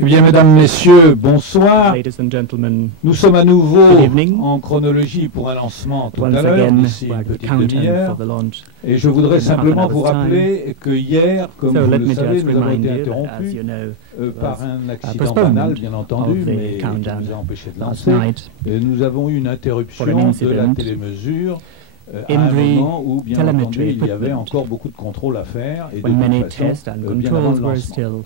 Eh bien, mesdames, messieurs, bonsoir. Ladies and gentlemen, Nous sommes à nouveau good evening. en chronologie pour un lancement tout Once à l'heure, again, d'ici we're une at the petite countdown demi-heure. for the launch. Et je voudrais in half an simplement hour's vous rappeler que hier, comme So vous let le me savez, just nous avons remind été you that, as interrompus you know, par un accident postponement banal, bien entendu, of the mais qui countdown nous a empêché de last lancer. night, Et nous avons eu une interruption for an de la incident télémesure à in un the moment où, bien entendu, telemetry il y avait equipment, encore beaucoup de contrôles à faire et de when toute many façon, tests and bien avant controls le were lancement. still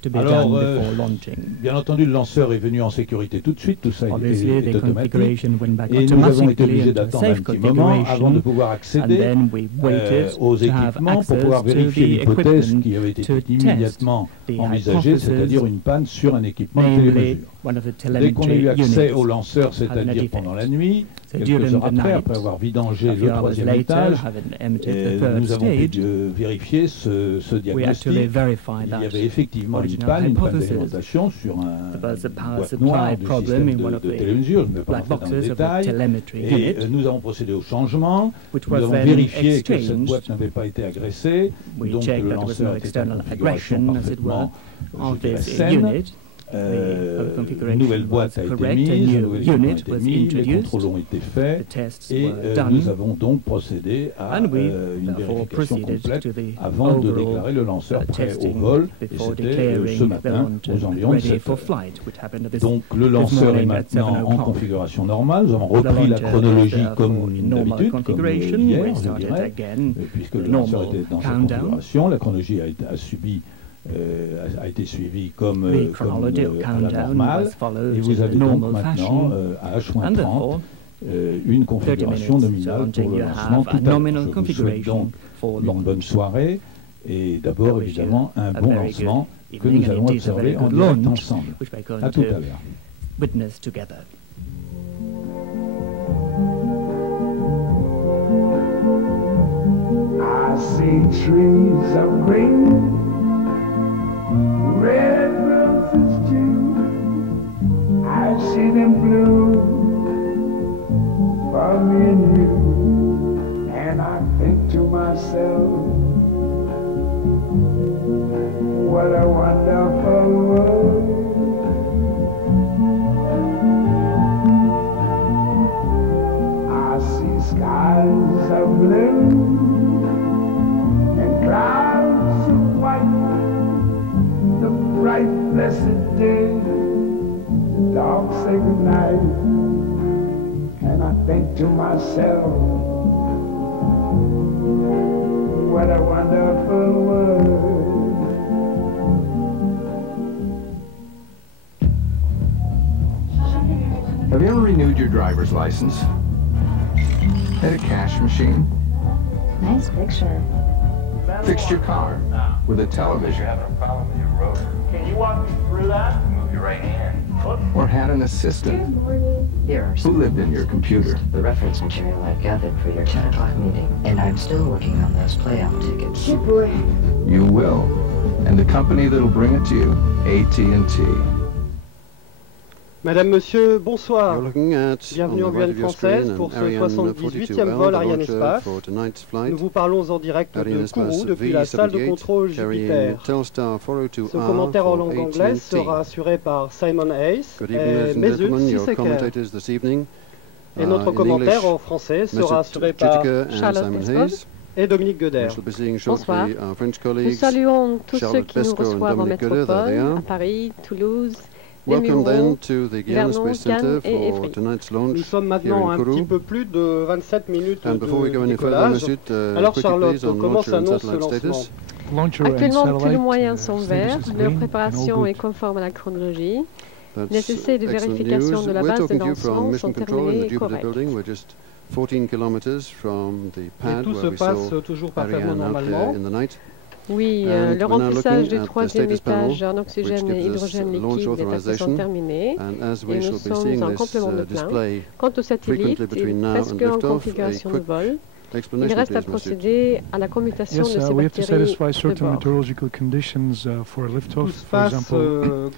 to be Alors, done before launching. bien entendu, le lanceur est venu en sécurité tout de suite, tout ça Obviously, est the automatique. configuration went back Et nous avons été automatically obligés into d'attendre un safe petit moment avant de configuration, pouvoir and accéder then we waited aux to have équipements pour access pouvoir to vérifier the l'hypothèse equipment qui avait été to test immédiatement the envisagée, hypothesis, c'est-à-dire une panne sur un équipement de namely télémesure. one of the Dès qu'on a eu telemetry accès units au lanceur, had a c'est-à-dire defect. pendant la nuit, So quelques during heures the après, night, après avoir vidangé a le few hours troisième later, étage, having emptied the third nous avons pu stage, vérifier ce we actually diagnostic. verified Il y that avait effectivement une original panne hypothesis. d'alimentation sur un There was a power boîte noire supply du problem système in one de of the télémesure. Je ne vais pas black rentrer dans le boxes of the détail. telemetry Et unit, nous avons procédé au changement. which Nous was avons then vérifié que cette exchanged. boîte n'avait pas été agressée. We Donc checked le that there was no lanceur était en external configuration aggression, as it were, parfaitement, of je dirais, this saine. unit. The configuration Nouvelle boîte was a été correct, mise, a un new nouvel équipement a unit été was mis, les introduced, contrôles ont été the faits tests et were nous done, avons donc procédé à and we une therefore vérification proceeded complète to the avant de overall déclarer le lanceur prêt au testing vol, et before c'était declaring ce the matin launch aux environs de ready 7 for heures. flight, which happened at this Donc le lanceur est morning at 7 maintenant en o'clock. configuration normale, nous avons The repris la launcher chronologie is therefore comme in normal d'habitude, comme configuration. hier, We je started dirais, again puisque the le lanceur normal était dans cette countdown. configuration, la chronologie a été suivie comme, The chronology of à la countdown normale, was followed et vous in avez the donc normal maintenant fashion, à and H-30 therefore une 30 configuration minutes nominale pour until le you lancement have tout a à l'heure. nominal Je vous souhaite configuration donc for une launch. bonne soirée et d'abord I wish you évidemment un a bon very lancement good que evening, nous and allons indeed a very observer en good direct launch, ensemble. which we're going À tout à to l'heure. witness together. I see trees of green, red roses too. I see them bloom for me and you. And I think to myself, what a wonderful world. I see skies of blue and clouds of white, the bright blessed day, the dark sacred night, and I think to myself, what a wonderful world. Have you ever renewed your driver's license? At a cash machine? Nice picture. Fixed your car with a television? Can you walk me through that? Move your right hand. Or had an assistant Here are who some lived in your computer? the reference material I've gathered for your 10 o'clock meeting, and I'm still working on those playoff tickets. You will. And the company that'll bring it to you, AT&T. Madame, Monsieur, bonsoir. Bienvenue en Guyane française pour ce 78e vol Ariane Espace. Nous vous parlons en direct de Kourou depuis la salle de contrôle Jupiter. Ce commentaire en langue anglaise sera assuré par Simon Hayes et Mesut Sisseker. Et notre commentaire en français sera assuré par Charlotte Esbos et Dominique Gueder. Bonsoir. Nous saluons tous ceux qui nous reçoivent en métropole, à Paris, Toulouse, les Mureaux, Vernon, Cannes et Évry. Nous sommes maintenant un petit peu plus de 27 minutes de décollage. Alors Charlotte, comment s'annonce ce lancement? Actuellement, tous les moyens sont verts, leur préparation est conforme à la chronologie. Les essais de vérification de la base de lancement sont terminés et corrects. Et tout se passe toujours parfaitement normalement. Oui, le remplissage du troisième étage en oxygène et hydrogène liquide est à présent terminé et nous sommes en complément de plein. Quant au satellite, il est presque en configuration de vol. Il reste à procéder à la commutation de ces bactéries de bord. Tout se passe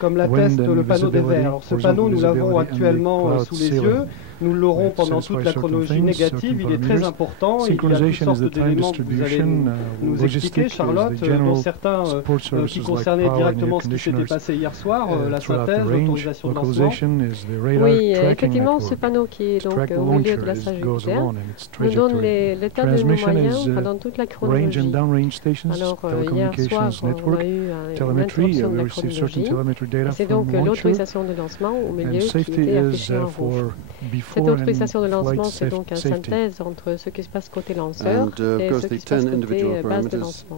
comme l'atteste le panneau des verts. Alors ce panneau, nous l'avons actuellement sous les yeux. Nous l'aurons pendant toute la chronologie négative. Il est très important. Il y a toutes sortes d'éléments que vous allez nous expliquer, Charlotte, dont certains qui concernaient directement ce qui s'était passé hier soir, la synthèse, l'autorisation de lancement. Oui, effectivement, ce panneau qui est donc au milieu de la salle Jupiter nous donne l'état de nos moyens pendant toute la chronologie. Alors, hier soir, on a eu une interruption de la chronologie. C'est donc l'autorisation de lancement au milieu qui était affichée en rouge. Cette autorisation de lancement, c'est donc une synthèse entre ce qui se passe côté lanceur et ce qui se passe côté base de lancement.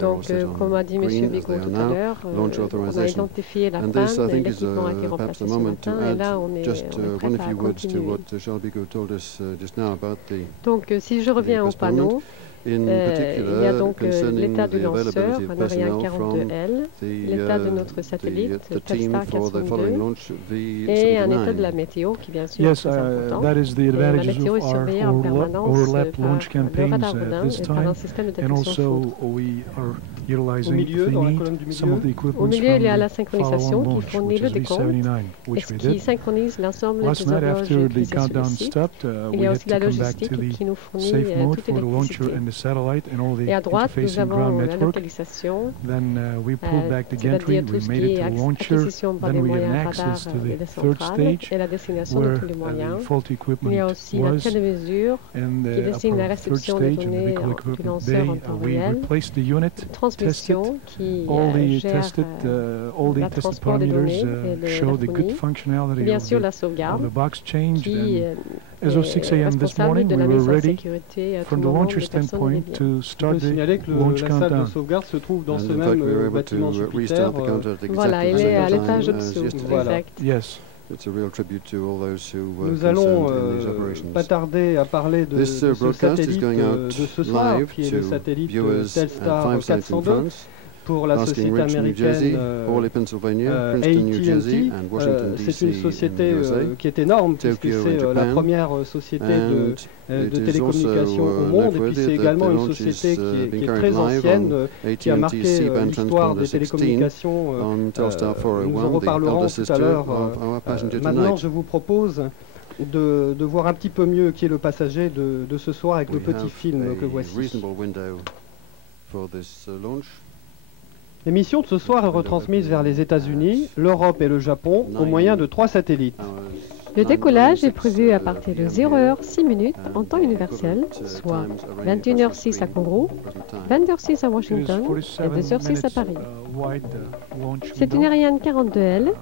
Donc, comme a dit M. Bigot tout à l'heure, on a identifié la panne et l'équipement a été remplacé ce matin, et là, on est prêt à continuer. Donc, si je reviens au panneau, il y a donc l'état du lanceur, un Ariane 42L, l'état de notre satellite, Telstar 402, et un état de la météo qui bien sûr est très important. La météo est surveillée en permanence par le radar Baudin et par un système de détection faute. Au milieu, dans la colonne du milieu, au milieu, il y a la synchronisation qui fournit le décompte et qui synchronise l'ensemble des horloges utilisées sur le site. Il y a aussi la logistique qui nous fournit toute l'électricité. Et à droite, nous avons la localisation, c'est-à-dire tout ce qui est acquisition par les moyens radar et des centrales, et la destination de tous les moyens. Il y a aussi la clé de mesure qui dessine la réception des données du lanceur en temps réel, transmission qui gère le transport des données et de l'infonie, bien sûr la sauvegarde qui est responsable de la mise en sécurité à tout moment des personnes et des biens. Je peux signaler que la salle de sauvegarde se trouve dans ce même bâtiment Jupiter. Voilà, elle est à l'étage au-dessous. Exact. Nous allons pas tarder à parler de ce satellite de ce soir, qui est le satellite Telstar 402 pour la société américaine AT&T. C'est une société qui est énorme, puisque c'est la première société de télécommunications au monde, et puis c'est également une société qui est très ancienne, qui a marqué l'histoire des télécommunications. Nous en reparlerons tout à l'heure. Maintenant, je vous propose de voir un petit peu mieux qui est le passager de ce soir avec le petit film que voici. L'émission de ce soir est retransmise vers les États-Unis, l'Europe et le Japon au moyen de 3 satellites. Le décollage est prévu à partir de 0h06 en temps universel, soit 21h06 à Kourou, 22h06 à Washington et 2h06 à Paris. C'est une Ariane 42L,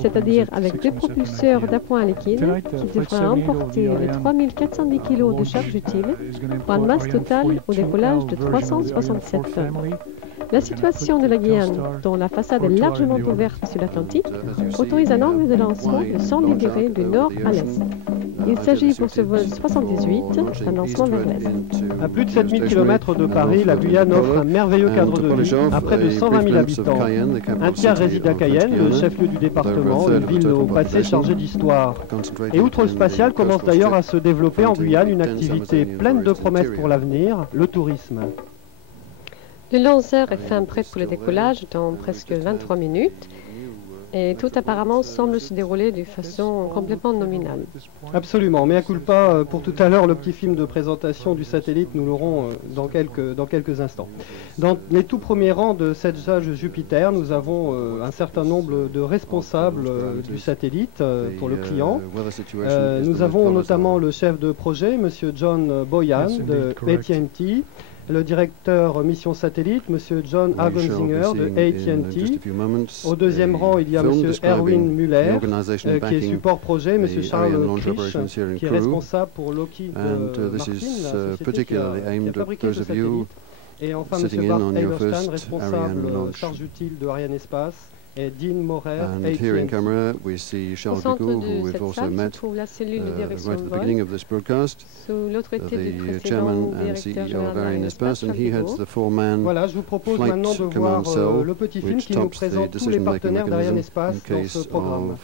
c'est-à-dire avec 2 propulseurs d'appoint liquide qui devra emporter les 3410 kg de charge utile pour une masse totale au décollage de 367 tonnes. La situation de la Guyane, dont la façade est largement ouverte sur l'Atlantique, autorise un angle de lancement de 110 degrés du nord à l'est. Il s'agit pour ce vol 78 d'un lancement vers l'est. À plus de 7000 km de Paris, la Guyane offre un merveilleux cadre de vie à près de 120 000 habitants. Un tiers réside à Cayenne, le chef-lieu du département, une ville au passé chargée d'histoire. Et outre le spatial, commence d'ailleurs à se développer en Guyane une activité pleine de promesses pour l'avenir, le tourisme. Le lanceur est fin prêt pour le décollage dans presque 23 minutes et tout apparemment semble se dérouler de façon complètement nominale. Absolument, mea culpa pour tout à l'heure, le petit film de présentation du satellite, nous l'aurons dans quelques instants. Dans les tout premiers rangs de cette sage Jupiter, nous avons un certain nombre de responsables du satellite pour le client. Nous avons notamment le chef de projet, M. John Boyan de AT&T, le directeur mission satellite, M. John Hagensinger de AT&T. Au deuxième rang, il y a M. Erwin Müller, qui est support projet, M. Charles Krisch, qui est responsable pour Lockheed Martin, la société qui a fabriqué ce satellite. Et enfin, M. Bart Eberstein, responsable charge utile de Ariane Espace. Et Dean Morer, AT&T. Au centre de cette salle se trouve la cellule de direction de vol, sous l'autorité du précédent directeur général d'Ariane Espace, Charles Bigot. Voilà, je vous propose maintenant de voir le petit film qui nous présente tous les partenaires d'Ariane Espace dans ce programme.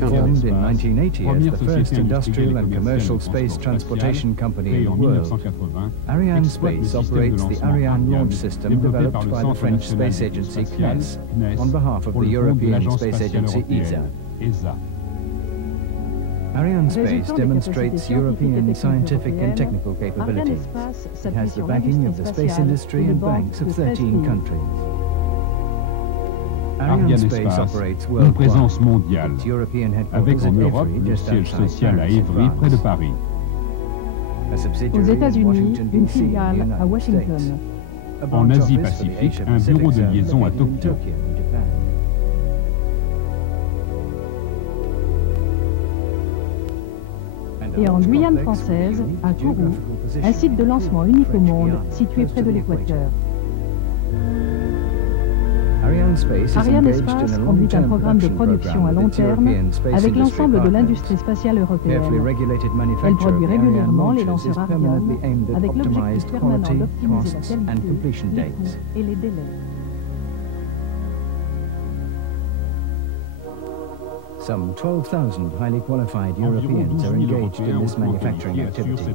Formed in 1980 as the first industrial and commercial space transportation company in the world, Ariane Space operates the Ariane launch system developed by the French space agency CNES on behalf of the European Space Agency ESA. Ariane Space demonstrates European scientific and technical capabilities. It has the backing of the space industry and banks of 13 countries. Ariane Space operates une présence mondiale, avec en Europe le siège social à Évry, près de Paris. Aux États-Unis, une filiale à Washington. En Asie-Pacifique, un bureau de liaison à Tokyo. Et en Guyane française, à Kourou, un site de lancement unique au monde situé près de l'équateur. Ariane Space conduit un programme de production à long terme avec l'ensemble de l'industrie spatiale européenne. Elle produit régulièrement les lanceurs Ariane avec l'objectif permanent d'optimiser la qualité, les coûts et les délais. Some 12,000 highly qualified Europeans are engaged in this manufacturing activity.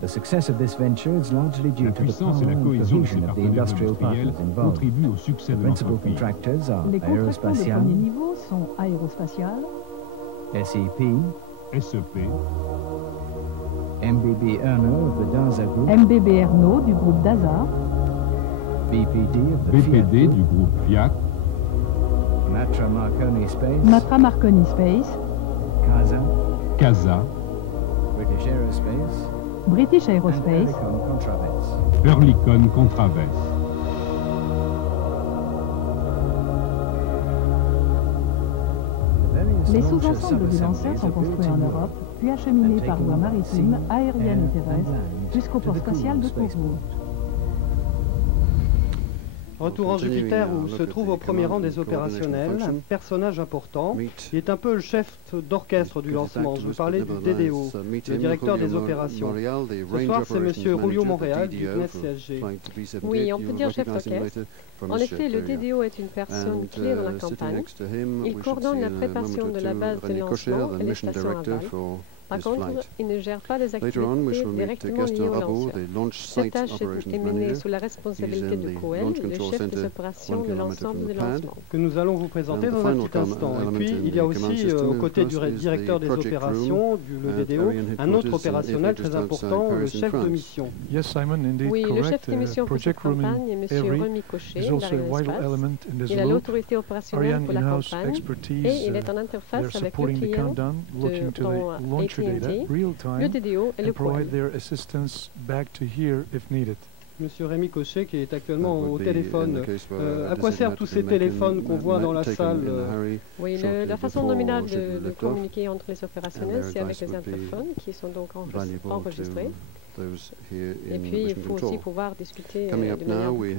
The success of this venture is largely due to the power and cohesion of the industrial partners involved. The principal contractors are Les contractants de premier niveau sont Aérospatiale, SEP, MBB Erno of the DASA Group, MBB Erno du groupe DASA, BPD du groupe Fiat, Matra Marconi Space, Matra Marconi Space, CASA, British Aerospace, Oerlikon Contraves. Les sous-ensembles du lanceur sont construits en Europe, puis acheminés par voie maritime, aérienne et terrestre, jusqu'au port spatial de Kourou. Retour en Jupiter où se trouve au premier rang des opérationnels un personnage important. Il est un peu le chef d'orchestre du lancement. Je vous parlais du DDO, le directeur des opérations. Ce soir, c'est M. Julio Montréal du CNES-CSG. Oui, on peut dire chef d'orchestre. En effet, le DDO est une personne clé dans la campagne. Il coordonne la préparation de la base de lancement et les stations aval. Par contre, il ne gère pas les activités directement liées au lanceur. Cette tâche est menée sous la responsabilité du COEL, le chef des opérations de l'ensemble des lancements. Que nous allons vous présenter dans un petit instant. Et puis, il y a aussi, aux côtés du directeur des opérations, le DDO, un autre opérationnel très important, le chef de mission. Oui, le chef de mission pour cette campagne est M. Rémi Cochet, d'Arianespace. Il a l'autorité opérationnelle pour la campagne et il est en interface avec le client dont AT&T, le DDO et le COEL. Monsieur Rémi Cochet qui est actuellement au téléphone. À quoi servent tous ces téléphones qu'on voit dans la salle? Oui, la façon nominale de communiquer entre les opérationnels, c'est avec les interphones qui sont donc enregistrés. Et puis, il faut aussi pouvoir discuter de manière privée.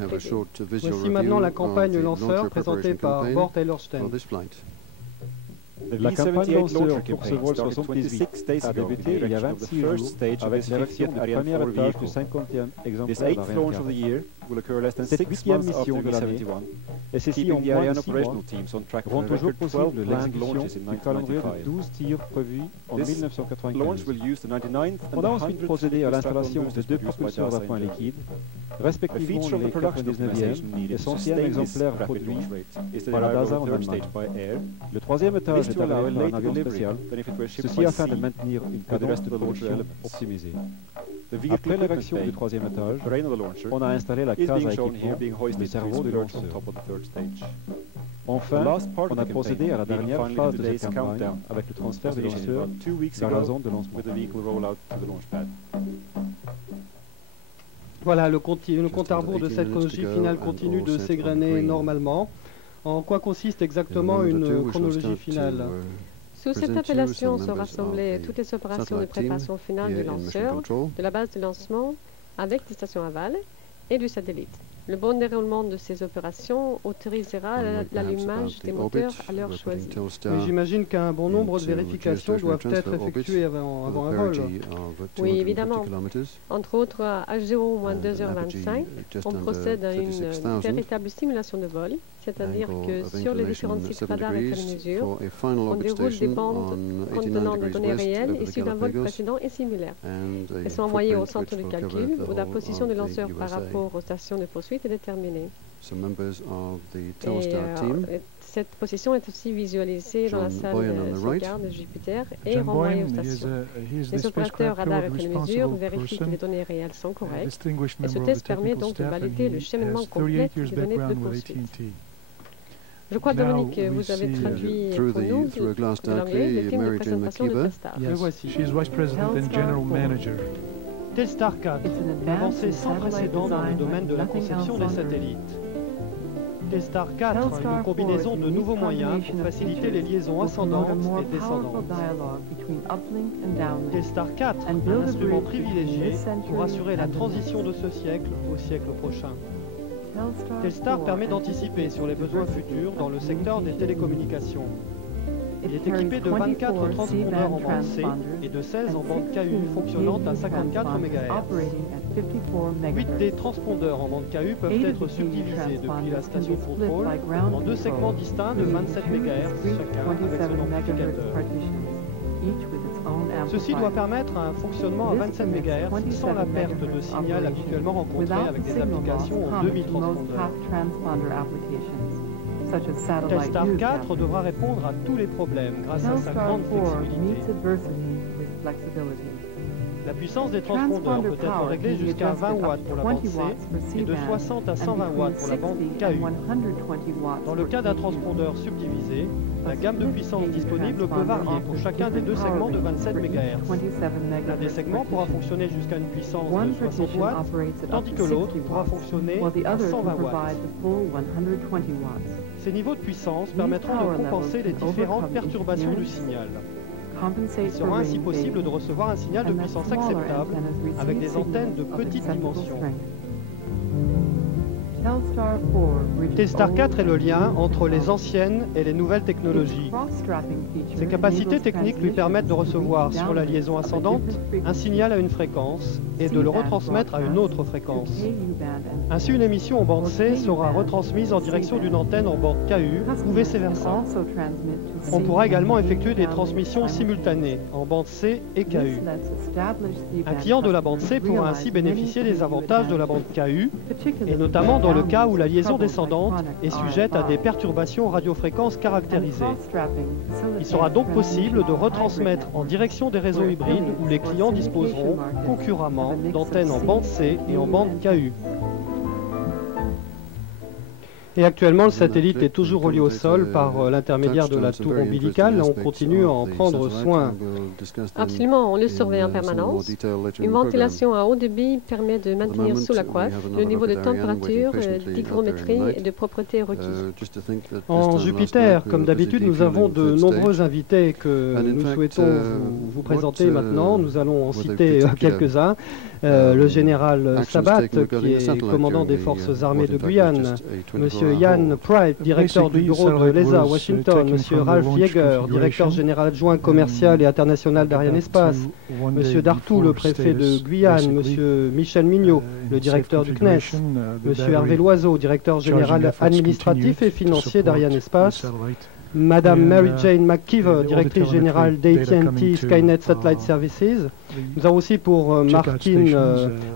Voici maintenant la campagne lanceur présentée par Bort Taylor-Stein. La campagne lanceur pour ce vol 78 a débuté il y a 26 jours avec l'érection du premier étage du 50e exemplaire d'Ariane 4. Cette 8e mission de l'année, et ceci en moins de 6 mois, rend toujours possible l'exécution du calendrier de 12 tirs prévus en 1995. On a ensuite procédé à l'installation de 2 propulseurs d'appoint liquide, respectivement les 99e et 100e exemplaires produits par la DASA en Allemagne. Le 3e étage est arrivé par un avion spécial, ceci afin de maintenir une cadence de production optimisée. Après l'érection du 3e étage, on a installé la case à équipement, le cerveau du lanceur. Enfin, on a procédé à la dernière phase de cette campagne avec le transfert du lanceur vers la zone de lancement. Voilà, le compte à rebours de cette chronologie finale continue de s'égrener normalement. En quoi consiste exactement une chronologie finale? Sous cette appellation sont rassemblées toutes les opérations de préparation finale du lanceur, de la base de lancement avec des stations aval et du satellite. Le bon déroulement de ces opérations autorisera l'allumage des moteurs à l'heure choisie. Mais j'imagine qu'un bon nombre de vérifications doivent être effectuées avant un vol. Oui, évidemment. Entre autres, à 0-2h25, on procède à une véritable simulation de vol, c'est-à-dire que sur les différents sites radars et télémesures, on déroule des bandes contenant des données réelles issues d'un vol précédent et similaire. Elles sont envoyées au centre de calcul où la position du lanceur par rapport aux stations de poursuite est déterminée. Cette position est aussi visualisée dans la salle de sauvegarde de Jupiter et renvoyée aux stations. Les opérateurs radar et télémesure vérifient que les données réelles sont correctes et ce test permet donc de valider le cheminement complet des données de poursuite. Je crois, Dominique, que vous avez traduit pour nous de l'anglais le film de présentation de Telstar. Le voici. Telstar 4, une avancée sans précédent dans le domaine de la conception des satellites. Telstar 4, une combinaison de nouveaux moyens pour faciliter les liaisons ascendantes et descendantes. Telstar 4, un instrument privilégié pour assurer la transition de ce siècle au siècle prochain. Telstar permet d'anticiper sur les besoins futurs dans le secteur des télécommunications. Il est équipé de 24 transpondeurs en bande C et de 16 en bande KU fonctionnant à 54 MHz. 8 des transpondeurs en bande KU peuvent être subdivisés depuis la station contrôle en deux segments distincts de 27 MHz chacun avec son amplificateur. Ceci doit permettre un fonctionnement à 27 MHz sans la perte de signal habituellement rencontrée avec des applications en demi-transpondeur. Telstar 4 devra répondre à tous les problèmes grâce à sa grande flexibilité. La puissance des transpondeurs peut être réglée jusqu'à 20 watts pour la bande C et de 60 à 120 watts pour la bande KU. Dans le cas d'un transpondeur subdivisé, la gamme de puissance disponible peut varier pour chacun des deux segments de 27 MHz. L'un des segments pourra fonctionner jusqu'à une puissance de 60 watts, tandis que l'autre pourra fonctionner à 120 watts. Ces niveaux de puissance permettront de compenser les différentes perturbations du signal. Il sera ainsi possible de recevoir un signal de puissance acceptable avec des antennes de petite dimension. Telstar 4 est le lien entre les anciennes et les nouvelles technologies. Ses capacités techniques lui permettent de recevoir sur la liaison ascendante un signal à une fréquence et de le retransmettre à une autre fréquence. Ainsi, une émission en bande C sera retransmise en direction d'une antenne en bande KU ou vice-versa. On pourra également effectuer des transmissions simultanées en bande C et KU. Un client de la bande C pourra ainsi bénéficier des avantages de la bande KU, et notamment dans le cas où la liaison descendante est sujette à des perturbations radiofréquences caractérisées. Il sera donc possible de retransmettre en direction des réseaux hybrides où les clients disposeront concurremment d'antennes en bande C et en bande KU. Et actuellement, le satellite est toujours relié au sol par l'intermédiaire de la tour ombilicale. On continue à en prendre soin. Absolument, on le surveille en permanence. Une ventilation à haut débit permet de maintenir sous la coiffe le niveau de température, d'hygrométrie et de propreté requis. En Jupiter, comme d'habitude, nous avons de nombreux invités que nous souhaitons vous présenter maintenant. Nous allons en citer quelques-uns. Le général Sabat, qui est commandant des forces armées de Guyane, Monsieur Ian Pride, directeur du bureau de l'ESA à Washington, Monsieur Ralph Yeager, directeur général adjoint commercial et international d'Arianespace, Monsieur Dartout, le préfet de Guyane, Monsieur Michel Mignot, le directeur du CNES, Monsieur Hervé Loiseau, directeur général administratif et financier d'Arianespace, Madame Mary Jane McKeever, directrice générale d'AT&T Skynet Satellite Services. Nous avons aussi pour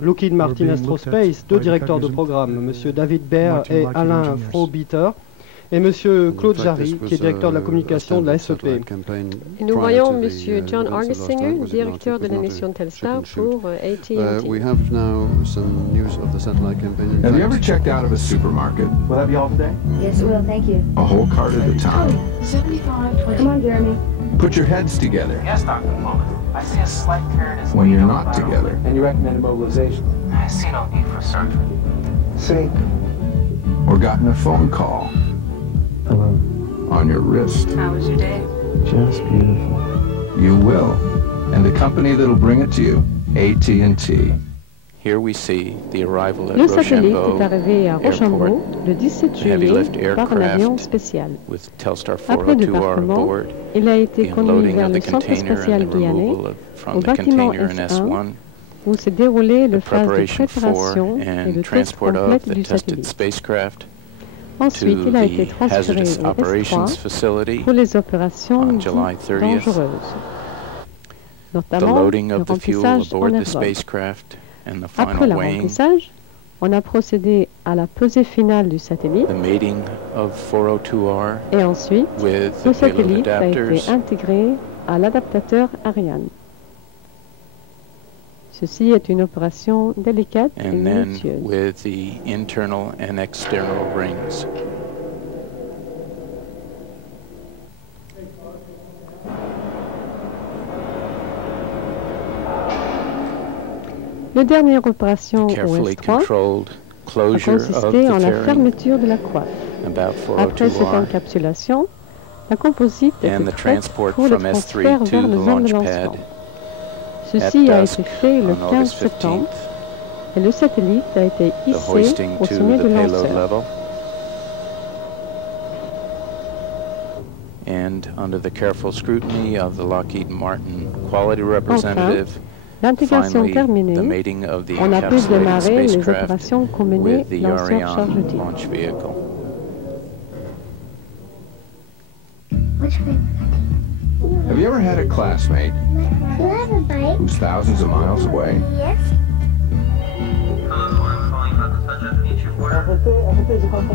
Lockheed Martin Astrospace deux directeurs de programme, Monsieur David Baer et Alain Frobiter, et Monsieur Claude Jarry, qui est directeur de la communication de la SEP. Et nous voyons Monsieur John Argesinger, directeur de la mission Telstar pour AT&T. Have you ever checked out of a supermarket? Will that be all today? Yes, it will, thank you. A whole cart at a time. 75, 20. Come on, Jeremy. Put your heads together. Yes, Dr. Mullen. I see a slight tear in his When you're not together. And you recommend immobilization? I see no need for surgery. See? Or gotten a phone call. Hello. On your wrist. How was your day? Just beautiful. You will. And the company that'll bring it to you, AT&T. Le satellite est arrivé à Rochambeau le 17 juillet par un avion spécial. Après débarquement, il a été conduit vers le centre spatial guyanais, au bâtiment S1, où s'est déroulée la phase de préparation et de test complète du satellite. Ensuite, il a été transféré au S3 pour les opérations dangereuses, notamment le remplissage en airboat. Après le remplissage, On a procédé à la pesée finale du satellite. Et ensuite, le satellite a été intégré à l'adaptateur Ariane. Ceci est une opération délicate et minutieuse. La dernière opération OS3 a consisté en la fermeture de la coiffe. Après cette encapsulation, la composite était prête pour le transfert vers le zone de lancement. Ceci a été fait le 15 septembre et le satellite a été hissé au sommet de lanceur. Enfin, l'intégration terminée, on a pu démarrer les opérations combinées lanceur-charge-type. Have you ever had a classmate who's thousands of miles away? Yes.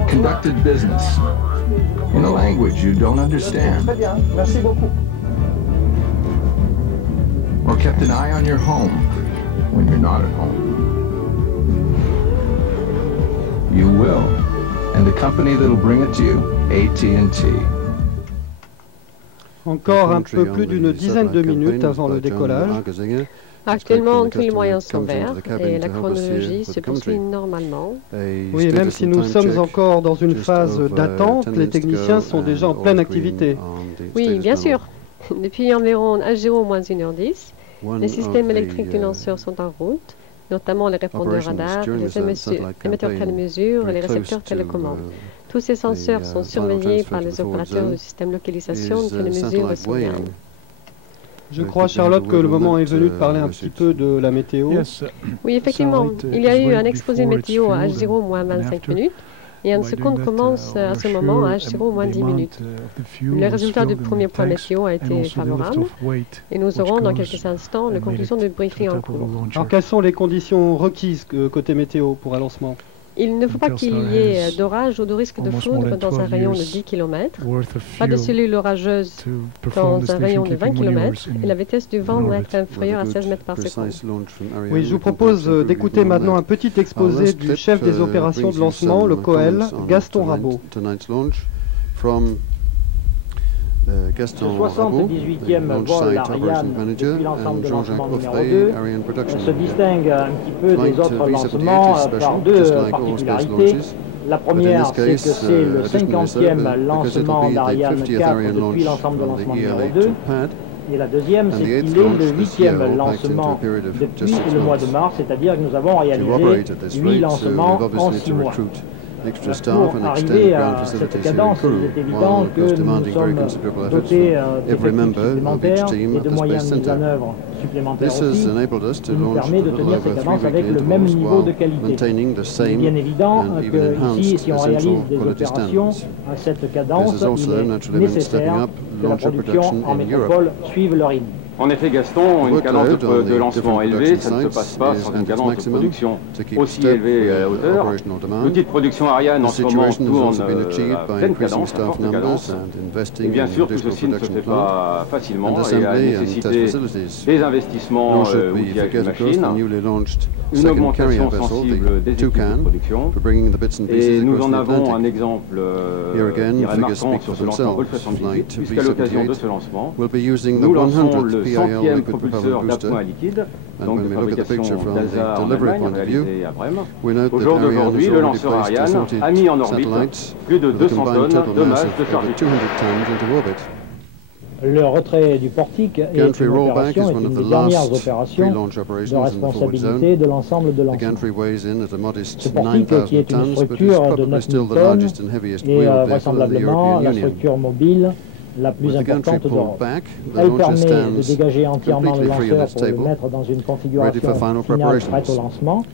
Conducted business in a language you don't understand? Or kept an eye on your home when you're not at home? You will. And the company that'll bring it to you, AT&T. Encore un peu plus d'une dizaine de minutes avant le décollage. Actuellement, tous les moyens sont verts et la chronologie se poursuit normalement. Oui, même si nous sommes encore dans une phase d'attente, les techniciens sont déjà en pleine activité. Oui, bien sûr. Depuis environ H0-1h10, les systèmes électriques du lanceur sont en route, notamment les répondeurs radars, les émetteurs télémesure et les récepteurs télécommande. Tous ces senseurs sont surveillés par les opérateurs du système localisation de télémesure et sauvegarde. Je crois, Charlotte, que le moment est venu de parler un petit peu de la météo. Oui, effectivement. Il y a eu un exposé météo à H0-25 minutes et un second commence à ce moment à H0-10 minutes. Le résultat du premier point météo a été favorable et nous aurons dans quelques instants les conclusions du briefing en cours. Alors, quelles sont les conditions requises côté météo pour un lancement? Il ne faut pas qu'il y ait d'orage ou de risque de foudre dans un rayon de 10 km, pas de cellules orageuses dans un rayon de 20 km, et la vitesse du vent doit être inférieure à 16 mètres par seconde. Oui, je vous propose d'écouter maintenant un petit exposé du chef des opérations de lancement, le COEL, Gaston Rabault. Gaston Rabault, 78e vol Ariane depuis l'ensemble de lancement numéro 2, se distingue un petit peu des autres lancements par deux particularités. La première, c'est que c'est le 50e lancement d'Ariane 4 depuis l'ensemble de lancement numéro 2. Et la deuxième, c'est qu'il est le 8e lancement depuis le mois de mars, c'est-à-dire que nous avons réalisé 8 lancements en 6 mois. Pour arriver à cette cadence, il est évident que nous sommes dotés d'effectifs supplémentaires et de moyens mis en œuvre supplémentaires aussi, qui nous permet de tenir ces cadences avec le même niveau de qualité. Il est bien évident que ici, si on réalise des opérations à cette cadence, il est nécessaire que la production en métropole suive le rythme. En effet, Gaston, une cadence de lancement élevée, ça ne se passe pas sans une cadence de production aussi élevée à la hauteur. L'outil de production Ariane en ce moment tourne à pleine cadence, à forte cadence. Et bien sûr, tout ceci ne se fait pas facilement et a nécessité des investissements outils avec les machines, une augmentation sensible des équipes de production. Et nous en avons un exemple marquant sur ce lancement Vol 78, puisqu'à l'occasion de ce lancement, nous lançons le 100e propulseur d'appoint à liquide, donc de fabrication d'Alsa en Allemagne, réalisé à Brême. Au jour d'aujourd'hui, le lanceur Ariane a mis en orbite plus de 200 tonnes de masse de charge. Le retrait du portique est une des dernières opérations de responsabilité de l'ensemble de lancement. Ce portique, qui est une structure de 9000 tonnes, est vraisemblablement la structure mobile la plus importante d'Europe. Elle permet de dégager entièrement le lanceur pour le mettre dans une configuration finale prête au lancement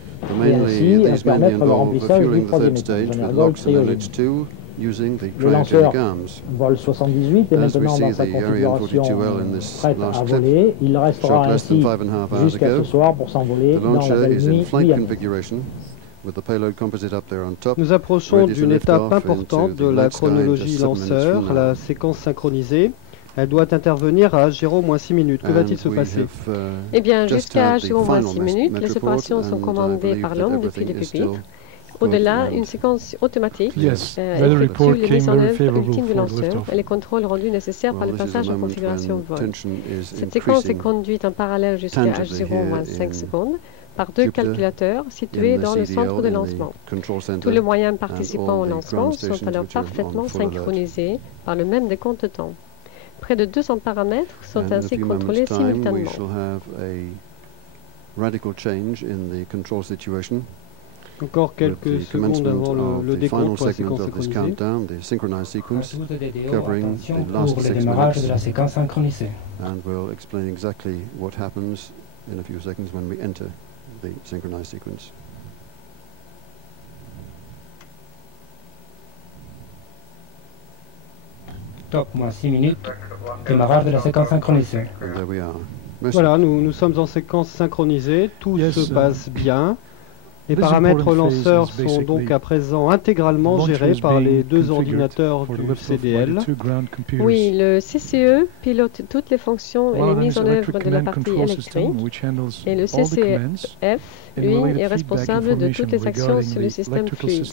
et ainsi permettre le remplissage du troisième étage, un ergol cryogénique. Le lanceur Vol 78 est maintenant dans sa configuration prête à voler. Il restera ainsi jusqu'à ce soir pour s'envoler dans la belle nuit Miami. Nous approchons d'une étape importante de la chronologie lanceur, la séquence synchronisée. Elle doit intervenir à H0-6 minutes. Que va-t-il se passer? Eh bien, jusqu'à H0-6 minutes, les opérations sont commandées par l'homme depuis le pupitre. Au-delà, une séquence automatique effectue les mises en œuvre ultimes du lanceur et les contrôles rendus nécessaires par le passage en configuration vol. Cette séquence est conduite en parallèle jusqu'à H0-5 secondes par deux calculateurs situés dans le centre de lancement. Tous les moyens participant au lancement sont alors parfaitement synchronisés par le même décompte de temps. Près de 200 paramètres sont ainsi contrôlés simultanément. Encore quelques secondes avant le décompte pour la séquence synchronisée. Pour le démarrage de la séquence synchronisée. And we'll explain exactly what happens in a few seconds when we enter the synchronized sequence. Top, moins 6 minutes, démarrage de la séquence synchronisée. Voilà, nous sommes en séquence synchronisée, tout se passe bien. Les paramètres lanceurs sont donc à présent intégralement gérés par les deux ordinateurs du CDL. Oui, le CCE pilote toutes les fonctions et les mises en œuvre de la partie électrique. Et le CCF, lui, est responsable de toutes les actions sur le système fluide.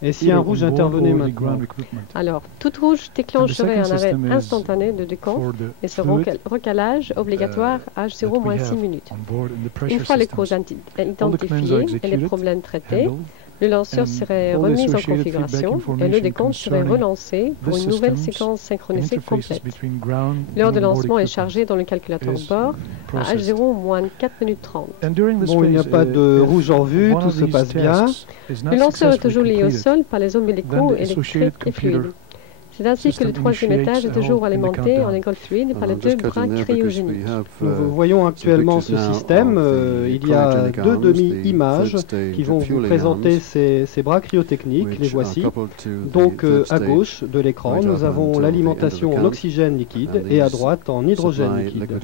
Et si un rouge intervenait maintenant? Alors, tout rouge déclencherait un arrêt instantané de décompte et ce recalage obligatoire à H0-6 minutes. Une fois les causes identifiées et les problèmes traités, le lanceur serait remis en configuration et le décompte serait relancé pour une nouvelle séquence synchronisée complète. L'heure de lancement est chargée dans le calculateur de bord à H0-4 minutes 30. Bon, il n'y a pas de rouge en vue, tout se passe bien. Le lanceur est toujours lié au sol par les ombilicaux électriques et fluides. C'est ainsi que le troisième étage est toujours alimenté en école fluide par les deux bras cryogéniques. Nous voyons actuellement ce système. Il y a deux demi-images qui vont vous présenter ces bras cryotechniques. Les voici. Donc à gauche de l'écran, nous avons l'alimentation en oxygène liquide et à droite en hydrogène liquide.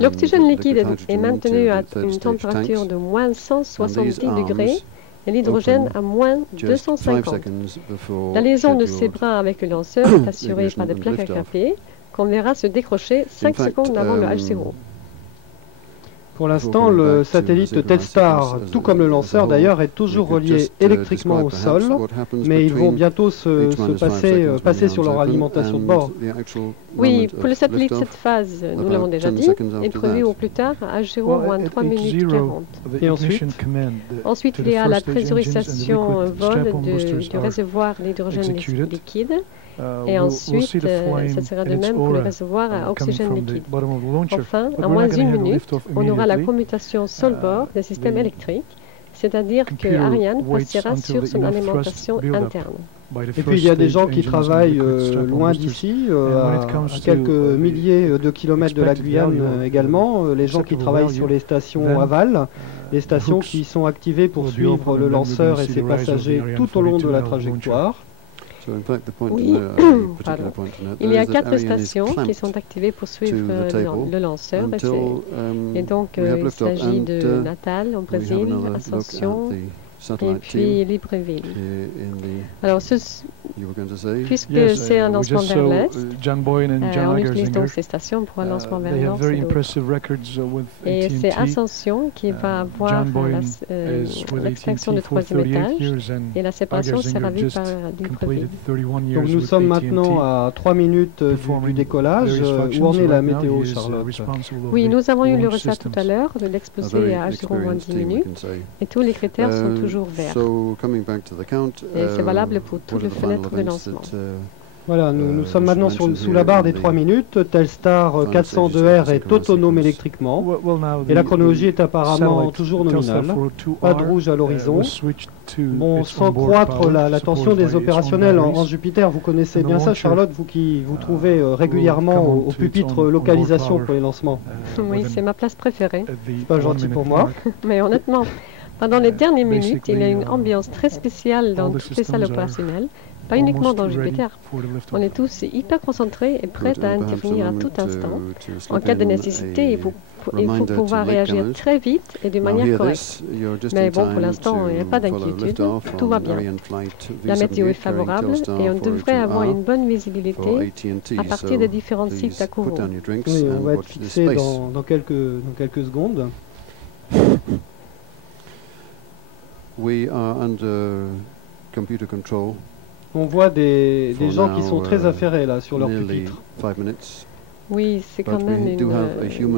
L'oxygène liquide est maintenu à une température de moins 170 degrés. Et l'hydrogène à moins 250. La liaison de ces bras avec le lanceur est assurée par des plaques à clapet qu'on verra se décrocher 5 secondes avant le H0. Pour l'instant, le satellite Telstar, tout comme le lanceur d'ailleurs, est toujours relié électriquement au sol, mais ils vont bientôt passer sur leur alimentation de bord. Oui, pour le satellite, cette phase, nous l'avons déjà dit, est prévue au plus tard à H0-3 minutes 40. Et ensuite, il y a la pressurisation vol du réservoir d'hydrogène liquide. Et ensuite, ça sera de même pour le réservoir à oxygène liquide. Enfin, à moins d'une minute, on aura la commutation sol-bord des systèmes électriques, c'est-à-dire que Ariane passera sur son alimentation interne. Et puis il y a des gens qui travaillent loin d'ici, à quelques milliers de kilomètres de la Guyane également, les gens qui travaillent sur les stations aval, les stations qui sont activées pour suivre le lanceur et ses passagers tout au long de la trajectoire. Oui, il y a 4 stations qui sont activées pour suivre le lanceur. Et donc, il s'agit de Natal, au Brésil, Ascension, et puis Libreville. Alors, puisque c'est un lancement vers l'est, on utilise donc ces stations pour un lancement vers le nord. Et c'est Ascension qui va avoir l'extraction du troisième étage et la séparation sera vue par Libreville. Donc nous sommes maintenant à 3 minutes du décollage. Où en est la météo, Charlotte? Oui, nous avons eu le résultat tout à l'heure de l'explosé à H0-10 minutes et tous les critères sont toujours verts. Et c'est valable pour toutes les fenêtres de lancement. Voilà, nous sommes maintenant sous la barre des 3 minutes. Telstar 402R est autonome électriquement et la chronologie est apparemment toujours nominale. Pas de rouge à l'horizon. Bon, sans croître la tension des opérationnels en Jupiter, vous connaissez bien ça, Charlotte, vous qui vous trouvez régulièrement au pupitre localisation pour les lancements. Oui, c'est ma place préférée. C'est pas gentil pour moi. Mais honnêtement, pendant les dernières minutes, il y a une ambiance très spéciale dans toutes les salles opérationnelles. pas uniquement dans Jupiter. On est tous hyper concentrés et prêts à intervenir à tout instant. En cas de nécessité, il faut pouvoir réagir très vite et de manière correcte. Mais bon, pour l'instant, il n'y a pas d'inquiétude, tout va bien. La météo est favorable et on devrait avoir une bonne visibilité à partir des différents sites à Kourou. Oui, on va être fixé dans quelques secondes. On voit des gens qui sont très affairés là sur leur pupitre. Oui, c'est quand même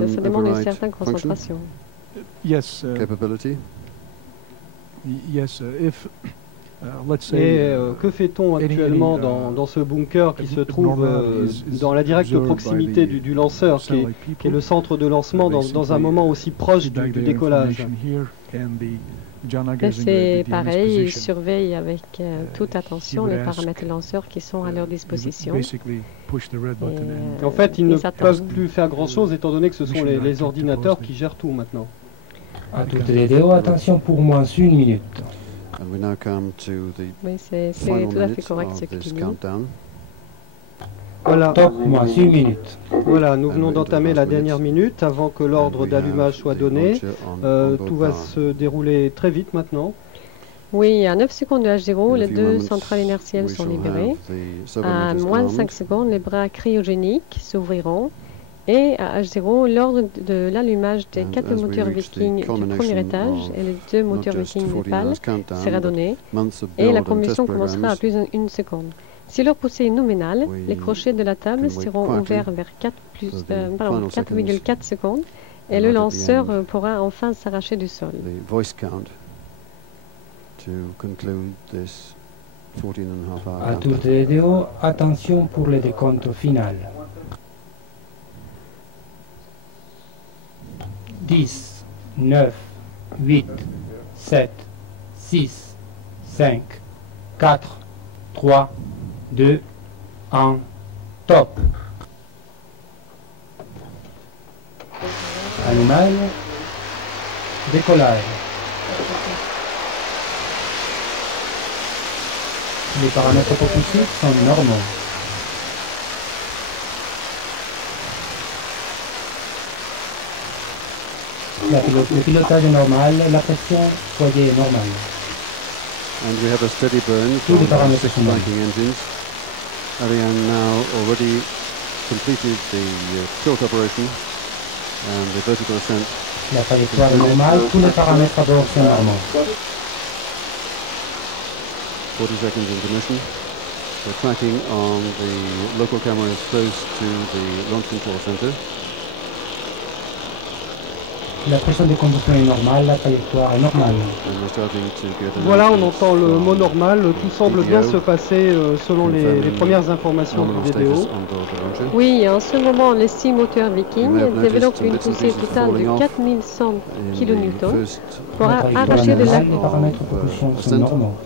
ça demande une certaine concentration. Yes. Capability. Yes. Que fait-on actuellement dans ce bunker qui se trouve dans la directe proximité du lanceur, qui est le centre de lancement dans un moment aussi proche du décollage? C'est pareil, ils surveillent avec toute attention les paramètres lanceurs qui sont à leur disposition. En fait, ils ne peuvent plus faire grand-chose étant donné que ce sont les ordinateurs qui gèrent tout maintenant. À toutes les DO, attention pour moins une minute. Oui, c'est tout à fait correct ce qu'il dit. Voilà. Top, moins une minute. Voilà, nous venons d'entamer la dernière minute avant que l'ordre d'allumage soit donné. Tout va se dérouler très vite maintenant. Oui, à 9 secondes de H0, les deux centrales inertielles sont libérées. À moins de 5 secondes, les bras cryogéniques s'ouvriront. Et à H0, l'ordre de l'allumage des 4 moteurs Viking du premier étage et les 2 moteurs Viking Népal sera donné. Et la combustion commencera à plus d'1 seconde. Si leur poussée est nominale, les crochets de la table seront ouverts vers 4,4 secondes et le lanceur pourra enfin s'arracher du sol. À toutes les DO, attention pour le décompte final. 10, 9, 8, 7, 6, 5, 4, 3, 2, 1, top. Allumage, décollage. Les paramètres propulsifs sont normaux. Le pilotage est normal, la pression foyer est normale. And we have a steady burn Tous les from paramètres 6 sont normaux. Viking engines. Ariane now already completed the tilt operation and the vertical ascent. La trajectoire est normale, tous les paramètres à bord sont normaux. 40 seconds intermission. The tracking on the local camera is close to the launch control center. La pression de combustion est normale, la trajectoire est normale. Voilà, on entend le mot normal, tout semble bien se passer selon les premières informations du DDO. Oui, en ce moment, les 6 moteurs Viking développent une poussée totale de 4100 kN pour arracher de la... Les paramètres de propulsion sont normaux.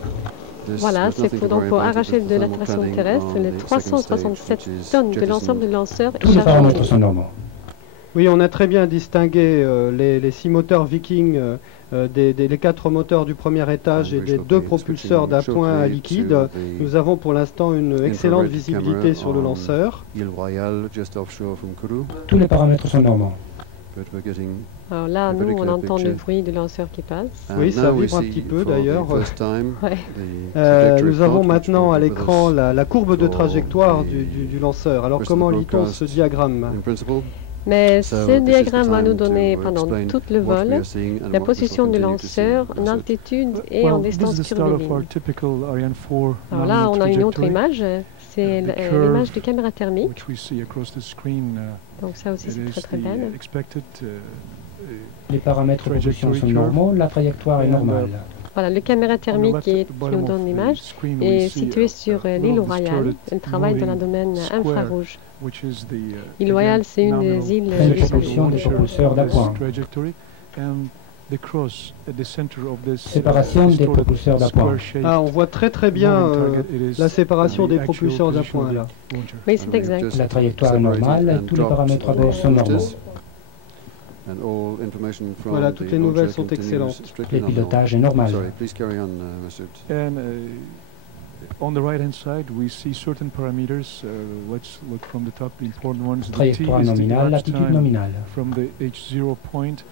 Voilà, c'est pour arracher de l'attraction terrestre les 367 tonnes de l'ensemble de lanceurs et Tous les paramètres sont normaux. Oui, on a très bien distingué les 6 moteurs Viking, les 4 moteurs du premier étage et des 2 propulseurs d'appoint à liquide. Nous avons pour l'instant une excellente visibilité sur le lanceur. Tous les paramètres sont normaux. Alors là, nous, on entend le bruit du lanceur qui passe. Oui, ça vibre un petit peu d'ailleurs. Nous avons maintenant à l'écran la courbe de trajectoire du lanceur. Alors comment lit-on ce diagramme ? Mais ce diagramme va nous donner pendant tout le vol la position du lanceur en altitude et en distance curviligne. Alors là, on a une autre image, c'est l'image de caméra thermique. Donc ça aussi, c'est très très belle. Les paramètres de propulsion sont normaux, la trajectoire est normale. Voilà, le caméra thermique qui nous donne l'image est situé sur l'île Royale. Elle travaille dans le domaine infrarouge. L'île Royale, c'est une des îles du propulsion des propulseurs d'appoint. Séparation des propulseurs d'appoint. Ah, on voit très très bien la séparation des propulseurs d'appoint là. Oui, c'est exact. La trajectoire est normale, tous les paramètres à bord sont normaux. Voilà, toutes les nouvelles sont excellentes. Le pilotage est normal. On the right-hand side, we see certain parameters. Let's look from the top, the important ones. Trajectoire nominale, latitude nominale. From the H0 point,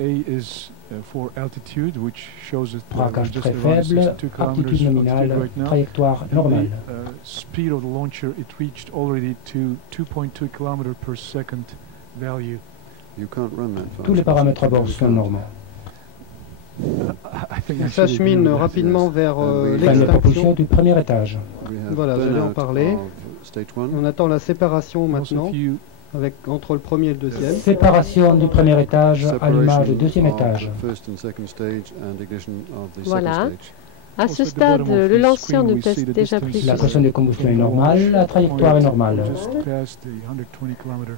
A is for altitude, which shows that braquage très faible, altitude nominale, trajectoire normale. Speed of the launcher, it reached already to 2.2 km per second value. You can't run that fast. Tous les paramètres à bord sont normaux. On s'achemine rapidement vers l'extinction du premier étage. Voilà, j'allais en parler. On attend la séparation maintenant entre le premier et le deuxième. Séparation du premier étage, allumage du deuxième étage. Voilà. À ce stade, le lanceur ne pèse déjà plus. La pression de combustion est normale, la trajectoire est normale.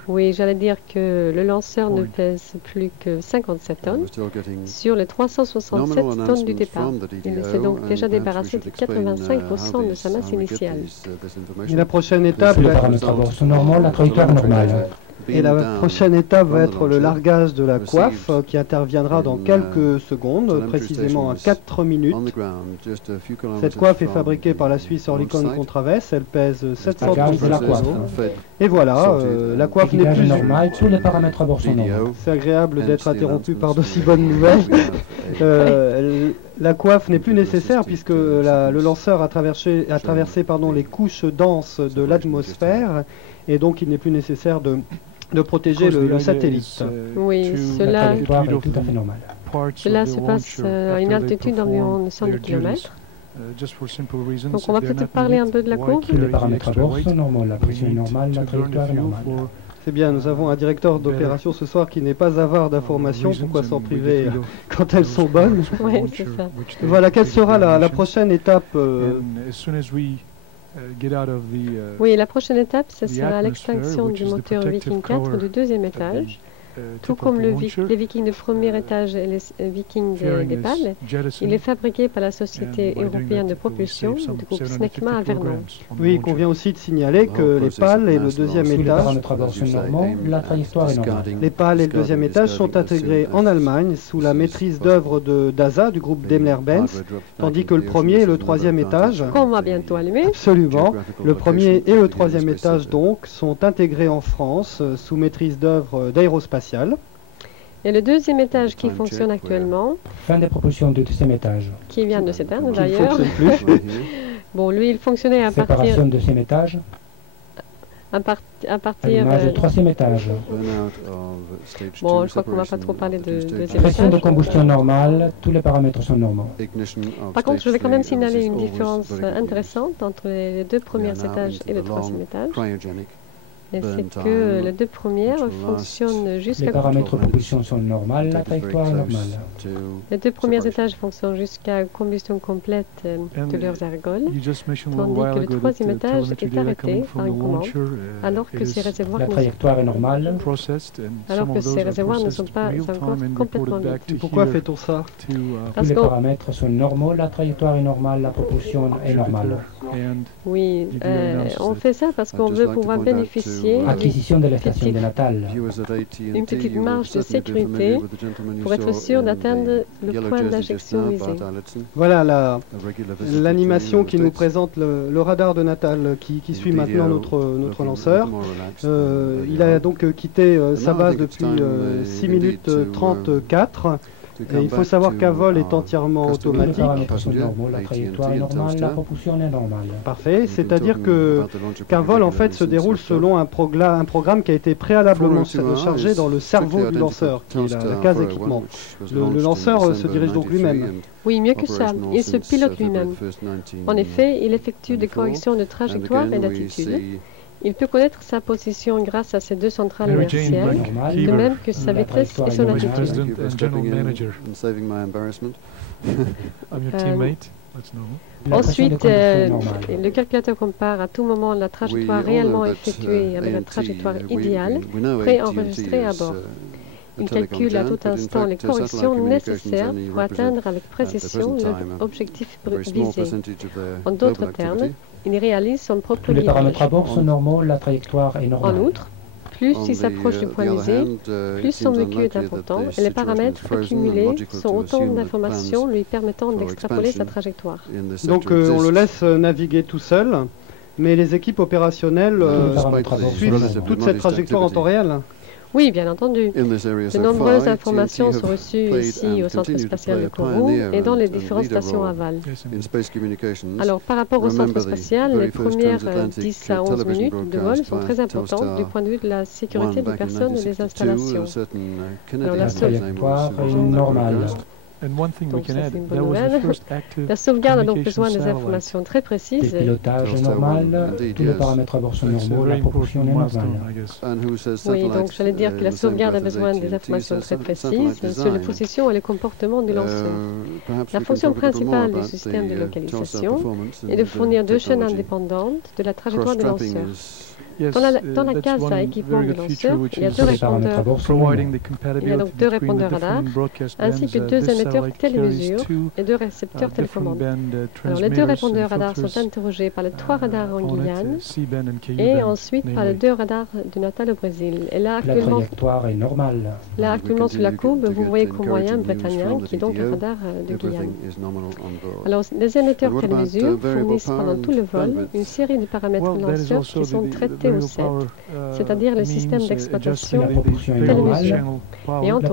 Oui, j'allais dire que le lanceur ne pèse plus que 57 tonnes sur les 367 tonnes du départ. Il s'est donc déjà débarrassé de 85% de sa masse initiale. Et la prochaine étape, les paramètres à bord sont normaux, la trajectoire est normale. Et la prochaine étape va être le largage de la coiffe qui interviendra dans quelques secondes, précisément à 4 minutes. Cette coiffe est fabriquée par la Suisse Oerlikon Contraves, elle pèse 730 kg. Et voilà, la coiffe n'est plus normale, tous les paramètres à bord sont normaux. C'est agréable d'être interrompu par d'aussi bonnes nouvelles. La coiffe n'est plus nécessaire puisque le lanceur a traversé les couches denses de l'atmosphère et donc il n'est plus nécessaire de protéger le satellite. Oui, cela se passe à une altitude d'environ 100 km. Donc on va peut-être parler un peu de la courbe. Les paramètres à bord sont normaux, la pression est normale, la trajectoire est normale. C'est bien, nous avons un directeur d'opération ce soir qui n'est pas avare d'informations, pourquoi s'en priver quand elles sont bonnes. Oui, c'est ça. Voilà, quelle sera la prochaine étape Oui, la prochaine étape, ce sera l'extinction du moteur Viking 4 du deuxième étage. Tout comme les Vikings de premier étage et les Vikings des pales, il est fabriqué par la Société européenne de propulsion du groupe Snecma à Vernon. Oui, il convient aussi de signaler que les pales et le deuxième étage, les pales et le deuxième étage sont intégrés en Allemagne sous la maîtrise d'œuvre d'ASA, du groupe Daimler-Benz, tandis que le premier et le troisième étage, qu'on va bientôt allumer, absolument, le premier et le troisième étage donc sont intégrés en France sous maîtrise d'œuvre d'Aérospatiale. Et le deuxième étage qui fonctionne actuellement. Fin des propulsions du deuxième étage. Qui vient de s'éteindre d'ailleurs. Bon, lui, il fonctionnait à partir. Séparation du deuxième étage. À partir. Allumage du troisième étage. Bon, je crois qu'on ne va pas trop parler de deuxième étage. Pression de combustion normale, tous les paramètres sont normaux. Par contre, je vais quand même signaler une différence intéressante entre les deux premiers étages et le troisième étage. Et c'est que les deux premières fonctionnent jusqu'à... Les paramètres de propulsion sont normaux, la trajectoire est normale. Les deux premiers étages fonctionnent jusqu'à combustion complète de leurs ergols, tandis que le troisième étage est arrêté par une commande, alors que ces réservoirs, la trajectoire est normale, alors que ces réservoirs ne sont pas encore complètement vides. Pourquoi fait-on ça? Tous les paramètres sont normaux, la trajectoire est normale, la propulsion est normale. Oui, on fait ça parce qu'on veut pouvoir bénéficier acquisition de la station de Natal. Une petite marge de sécurité pour être sûr d'atteindre le point d'injection visé. Voilà l'animation qui nous présente le radar de Natal qui suit maintenant notre lanceur. Il a donc quitté sa base depuis 6 minutes 34. Et il faut savoir qu'un vol est entièrement automatique. La trajectoire est normale, la propulsion est normale. Parfait, c'est-à-dire qu'un vol en fait se déroule selon un programme qui a été préalablement chargé dans le cerveau du lanceur, qui est la case équipement. Le lanceur se dirige donc lui-même. Oui, mieux que ça, il se pilote lui-même. En effet, il effectue des corrections de trajectoire et d'attitude. Il peut connaître sa position grâce à ses deux centrales inertielles, de même que sa vitesse et son attitude. Ensuite, le calculateur compare à tout moment la trajectoire réellement effectuée avec la trajectoire idéale préenregistrée à bord. Il calcule à tout instant les corrections nécessaires pour atteindre avec précision l'objectif visé. En d'autres termes, il réalise son propre Les paramètres à bord sont normaux, la trajectoire est normale. En outre, Plus il s'approche du point visé, plus son vécu est important et les paramètres accumulés sont autant d'informations lui permettant d'extrapoler sa trajectoire. Donc on le laisse naviguer tout seul, mais les équipes opérationnelles suivent toute cette trajectoire en temps réel. Oui, bien entendu. De nombreuses informations sont reçues ici au centre spatial de Kourou et dans les différentes stations aval. Alors, par rapport au centre spatial, les premières 10 à 11 minutes de vol sont très importantes du point de vue de la sécurité des personnes et des installations. Alors, la trajectoire est normale. Donc, c'est une bonne nouvelle. La sauvegarde a donc besoin des informations très précises. Le pilotage est normal, tous les paramètres à bord sont normaux, la propulsion est normale. Oui, donc j'allais dire que la sauvegarde a besoin des informations très précises sur les positions et les comportements du lanceur. La fonction principale du système de localisation est de fournir deux chaînes indépendantes de la trajectoire du lanceur. Dans la case à équipement du lanceur, il y a deux répondeurs. Il y a donc deux répondeurs radar, ainsi que deux émetteurs télémesure et deux récepteurs télécommande. Alors, les deux répondeurs radar sont interrogés par les trois radars en Guyane et ensuite par les deux radars de Natal au Brésil. Et là, la trajectoire est normale. Là, actuellement, sur la courbe, vous voyez qu'au moyen britannique, qui est donc un radar de Guyane. Alors, les émetteurs télémesure fournissent pendant tout le vol une série de paramètres lanceurs qui sont traités au set, c'est-à-dire le système d'exploitation télémesure. Et entre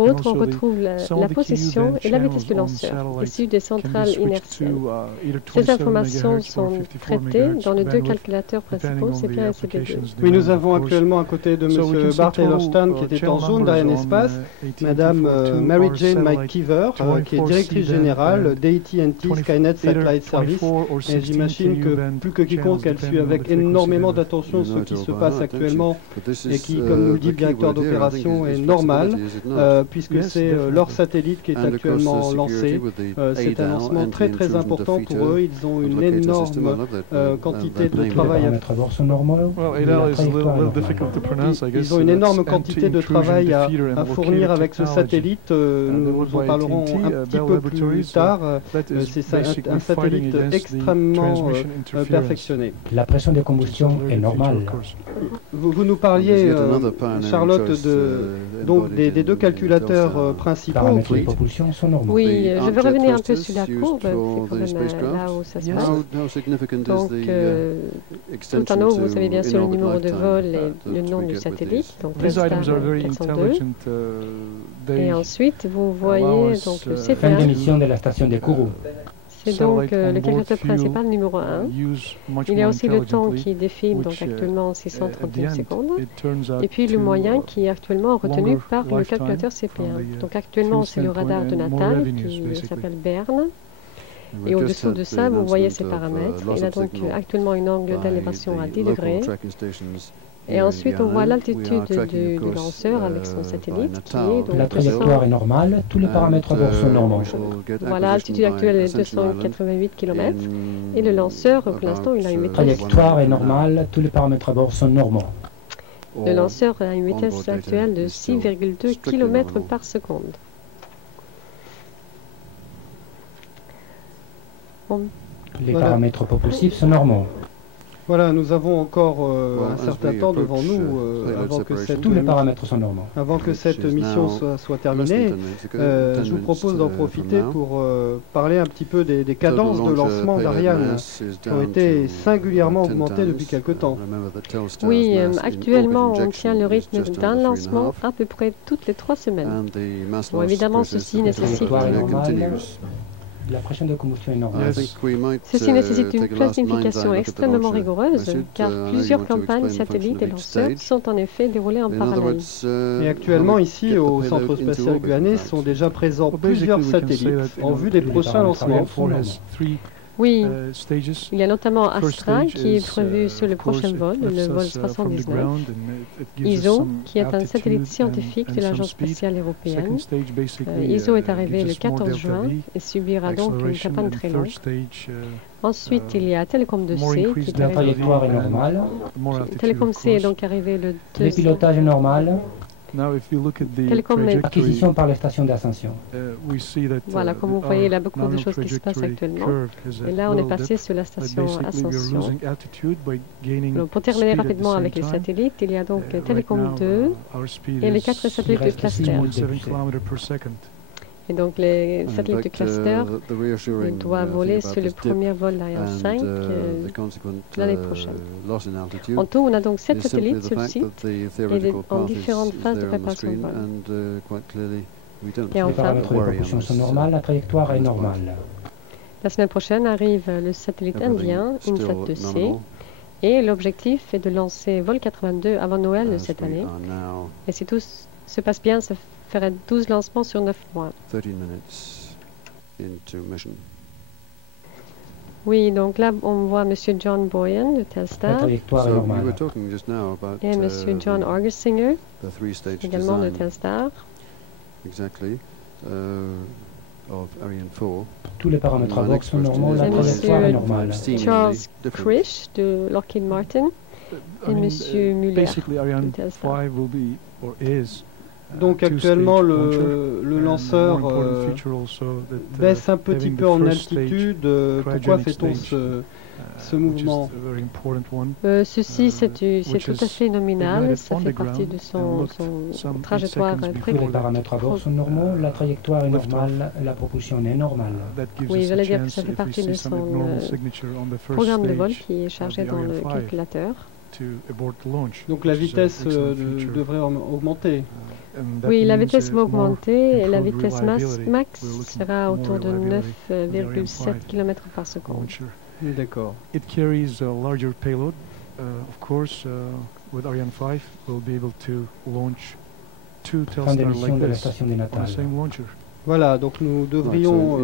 autres, on retrouve la position et la vitesse du lanceur, issus des centrales inertielles. Ces informations sont traitées dans les deux calculateurs principaux, CP1 et CP2. Oui, nous avons actuellement à côté de M. Bart Taylor-Stan, qui était en zone d'Arianespace, Madame Mary Jane McKeever, qui est directrice générale d'AT&T Skynet Satellite Service. Et j'imagine que plus que quiconque, elle suit avec énormément d'attention ce qui se passe actuellement et qui, comme nous le dit le directeur d'opération, est normal, puisque c'est leur satellite qui est actuellement lancé. C'est un lancement très très important pour eux. Ils ont une énorme quantité de travail à faire. Ils ont une énorme quantité de travail à fournir avec ce satellite. Nous en parlerons un petit peu plus tard. C'est un satellite extrêmement perfectionné. La pression de combustion est normale. Vous nous parliez, Charlotte, donc des deux calculateurs principaux. Les paramètres de propulsion sont normaux. Oui, je vais revenir un peu sur la courbe, c'est quand même là où ça se passe. Donc, tout en haut, vous avez bien sûr le numéro de vol et le nom du satellite, donc Star 402. Et ensuite, vous voyez donc le CP1. Fin d'émission de la station de Kourou. C'est donc le calculateur principal numéro 1. Il y a aussi le temps qui défile, donc actuellement 631 secondes. Et puis le moyen qui est actuellement retenu par le calculateur CP1. Donc actuellement c'est le radar de Natal qui s'appelle Berne. Et au-dessous de ça, vous voyez ses paramètres. Il a donc actuellement une angle d'élévation à 10 degrés. Et ensuite, on voit l'altitude du lanceur avec son satellite qui est donc... La trajectoire est normale, tous les paramètres à bord sont normaux. Voilà, l'altitude actuelle est 288 km. Et le lanceur, pour l'instant, il a une vitesse... La trajectoire est normale, tous les paramètres à bord sont normaux. Le lanceur a une vitesse actuelle de 6,2 km par seconde. Les paramètres propulsifs sont normaux. Voilà, nous avons encore un certain temps devant nous avant que tous les paramètres sont normaux. Avant que cette mission soit terminée. Je vous propose d'en profiter pour parler un petit peu des cadences de lancement d'Ariane qui ont été singulièrement augmentées depuis quelque temps. Oui, actuellement on tient le rythme d'un lancement à peu près toutes les 3 semaines. Bon, évidemment, ceci nécessite... La pression de combustion est normale. Ceci nécessite une planification extrêmement rigoureuse, car plusieurs campagnes satellites et lanceurs sont en effet déroulées en parallèle. Et actuellement, ici, au centre spatial guyanais, sont déjà présents plusieurs satellites en vue des prochains lancements. Oui, il y a notamment Astra qui est prévu sur le prochain vol, le vol 79. ISO, qui est un satellite scientifique de l'Agence spatiale européenne. ISO est arrivé le 14 juin et subira donc une campagne très longue. Ensuite, il y a Telecom 2C qui est la trajectoire est normale. Telecom C est donc arrivé le 2. Le pilotage est normal. Acquisition par les stations d'ascension. Voilà, comme vous voyez, il y a beaucoup de choses qui se passent actuellement. Et là, on est passé sur la station Ascension. Donc, pour terminer rapidement avec les satellites, il y a donc Telecom 2 et les 4 satellites du cluster. Et donc les satellites du cluster doivent voler sur le premier vol d'Ariane 5 l'année prochaine. En tout, on a donc 7 satellites sur le site et en différentes phases de préparation de vol. Et enfin, les paramètres de propulsion sont normales, la trajectoire est normale. La semaine prochaine arrive le satellite indien, INSAT-2C, et l'objectif est de lancer Vol 82 avant Noël de cette année. Et si tout se passe bien, ça ferait 12 lancements sur 9 mois. Oui, donc là, on voit M. John Boyan de Telstar. La trajectoire est normale. Et M. John Argersinger, également de Telstar. Tous les paramètres à bord sont normaux, la trajectoire est normale. Charles Krish de Lockheed Martin et M. Muller de Telstar. Donc actuellement le lanceur baisse un petit peu en altitude. Pourquoi fait-on ce mouvement? Ceci c'est tout à fait nominal, ça fait partie de son trajectoire très Tous les paramètres à bord sont normaux, la trajectoire est normale, la propulsion est normale. Oui, j'allais dire que ça fait partie de son programme de vol qui est chargé dans le calculateur. Donc la vitesse devrait augmenter. Oui, la vitesse va augmenter et la vitesse max sera autour de 9,7 km par seconde. D'accord. It carries a larger payload. Of course, with Ariane 5, we'll be able to launch 2 Telstar like this on the same launcher. Voilà, donc nous devrions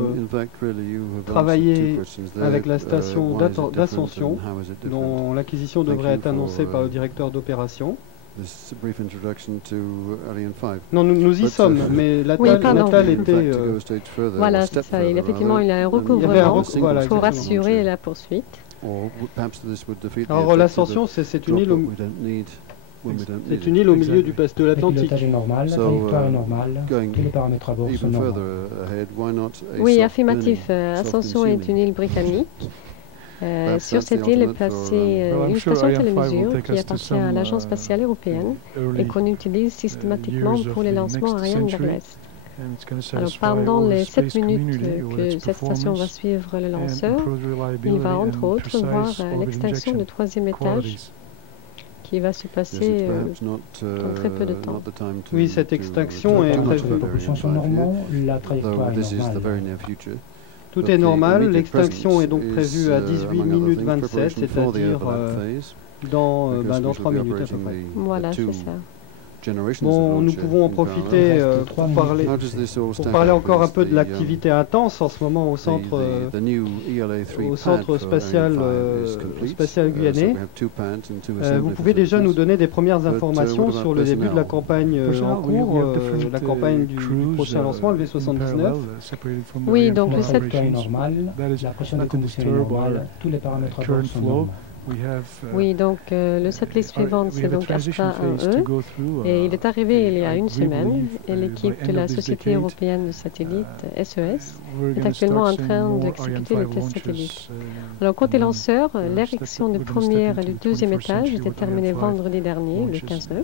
travailler avec la station d'Ascension, dont l'acquisition devrait être annoncée par le directeur d'opération. Non, nous y sommes, mais Natal était... Voilà, c'est ça. Effectivement, il y a un recouvrement pour assurer la poursuite. Alors l'Ascension, c'est une île au... C'est une île au milieu de l'Atlantique. Le pilotage est normal, la trajectoire est normale, tous les paramètres à bord sont normaux. Oui, affirmatif. Ascension est une île britannique. Sur cette île est placée une station de télémesure qui appartient à l'Agence spatiale européenne et qu'on utilise systématiquement pour les lancements Ariane vers l'Est. Alors pendant les 7 minutes que cette station va suivre le lanceur, il va entre autres voir l'extinction du 3e étage qui va se passer dans très peu de temps. Oui, cette extinction est prévue. Les propulsions sont normaux, la trajectoire est normale. Tout est normal, l'extinction est donc prévue à 18 minutes 27, c'est-à-dire dans 3 minutes à peu près. Voilà, c'est ça. Bon, nous pouvons en profiter pour parler encore un peu de l'activité intense en ce moment au centre spatial guyanais. Vous pouvez déjà nous donner des premières informations sur le début de la campagne en cours, la campagne du prochain lancement, le V79. Oui, donc le 7 est normal, la pression de combustion est normale, tous les paramètres à bord sont normaux. Oui, donc le satellite suivant, c'est donc Astra 1E, et il est arrivé il y a une semaine, et l'équipe de la Société européenne de satellites, SES, est actuellement en train d'exécuter les tests satellites. Alors, côté lanceur, l'érection du premier et du 2e étage était terminée vendredi dernier, le 15/9,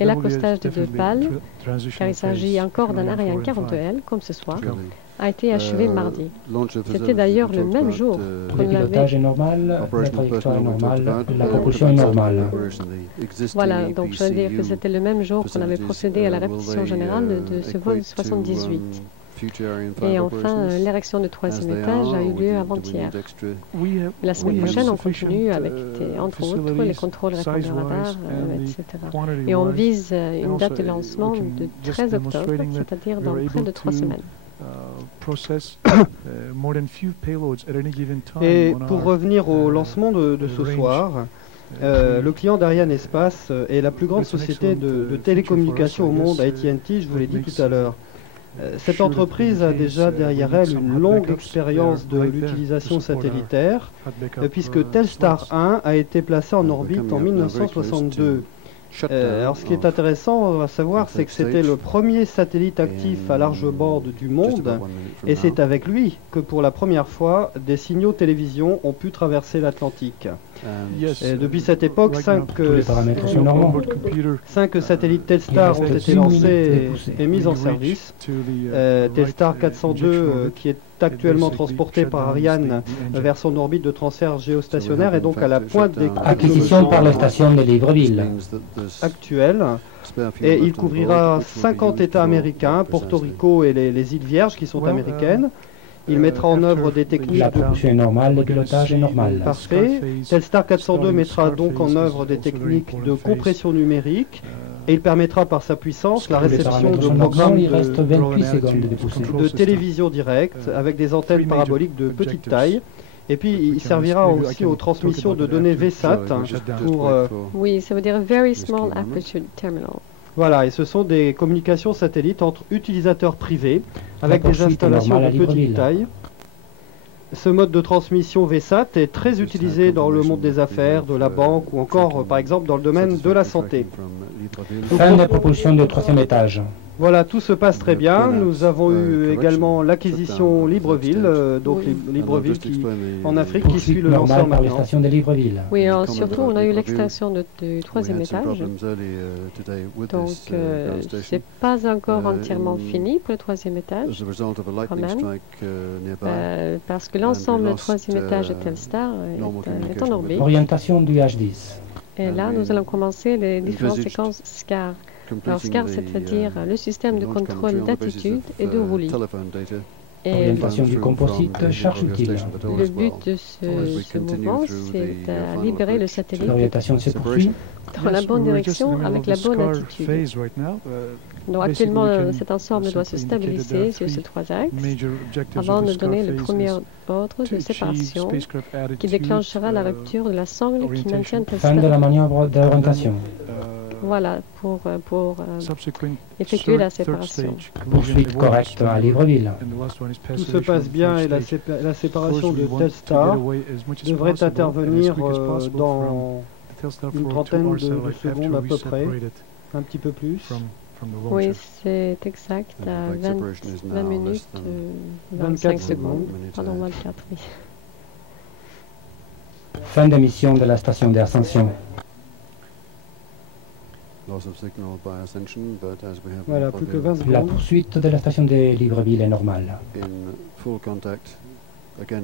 et l'accostage des 2 pales, car il s'agit encore d'un Ariane 42L, comme ce soir, a été achevé mardi. C'était d'ailleurs le même jour qu'on l'avait... Le pilotage est normal, la trajectoire est normale, la propulsion est normale. Voilà, donc je veux dire que c'était le même jour qu'on avait procédé à la répétition générale de ce vol 78. Et enfin, l'érection du 3e étage a eu lieu avant-hier. La semaine prochaine, on continue avec, entre autres, les contrôles répondeurs radar, etc. Et on vise une date de lancement de 13 octobre, c'est-à-dire dans près de 3 semaines. Et pour revenir au lancement de ce soir, le client d'Ariane Espace est la plus grande société de télécommunications au monde, AT&T, je vous l'ai dit tout à l'heure. Cette entreprise a déjà derrière elle une longue expérience de l'utilisation satellitaire, puisque Telstar 1 a été placé en orbite en 1962. Alors, ce qui est intéressant à savoir, c'est que c'était le premier satellite actif à large bande du monde, et c'est avec lui que pour la première fois, des signaux télévision ont pu traverser l'Atlantique. Depuis cette époque, 5 satellites Telstar ont été lancés et mis en service. Telstar 402, qui est actuellement transporté par Ariane vers son orbite de transfert géostationnaire, et donc à la pointe des acquisition par la station de Libreville actuelle, et il couvrira 50 États américains, Porto Rico et les îles Vierges qui sont américaines. Il mettra en œuvre des techniques la propulsion est normale, le pilotage est normal. Parfait. Telstar 402 mettra donc en œuvre des techniques de compression numérique, et il permettra par sa puissance la réception de programmes de télévision directe avec des antennes paraboliques de petite taille. Et puis il servira aussi aux transmissions de données VSAT pour... Oui, ça veut dire Very Small Aperture Terminal. Voilà, et ce sont des communications satellites entre utilisateurs privés avec des installations de petite taille. Ce mode de transmission VSAT est très utilisé dans le monde des affaires, de la banque ou encore, par exemple, dans le domaine de la santé. Fin de propulsion du 3e étage. Voilà, tout se passe très bien. Nous avons eu également l'acquisition Libreville, donc Libreville qui, en Afrique, qui suit le lanceur par les stations de Libreville. Oui, alors, surtout on a eu l'extension du 3e étage. Donc c'est pas encore entièrement fini pour le 3e étage, quand même, parce que l'ensemble du 3e étage de Telstar est en orbite. Orientation du H10. Et là, nous allons commencer les différentes séquences SCAR. Alors SCAR, c'est-à-dire le système de contrôle d'attitude et de roulis. Orientation du composite, charge utile. Le but de ce mouvement, c'est de libérer le satellite l'orientation se poursuit dans la bonne direction avec la bonne attitude. Donc actuellement, cet ensemble doit se stabiliser sur ces 3 axes avant de donner le premier ordre de séparation qui déclenchera la rupture de la sangle qui maintient Telstar. Fin de la manœuvre d'orientation. Voilà, pour effectuer la séparation. Poursuite correcte à Libreville. Tout se passe bien et la séparation de Telstar devrait intervenir dans une trentaine de secondes à peu près, un petit peu plus. Oui, c'est exact, à 20 minutes, 25 secondes, pardon, 24, oui. Fin de mission de la station d'ascension. Voilà, plus que 20 secondes. La poursuite de la station de Libreville est normale.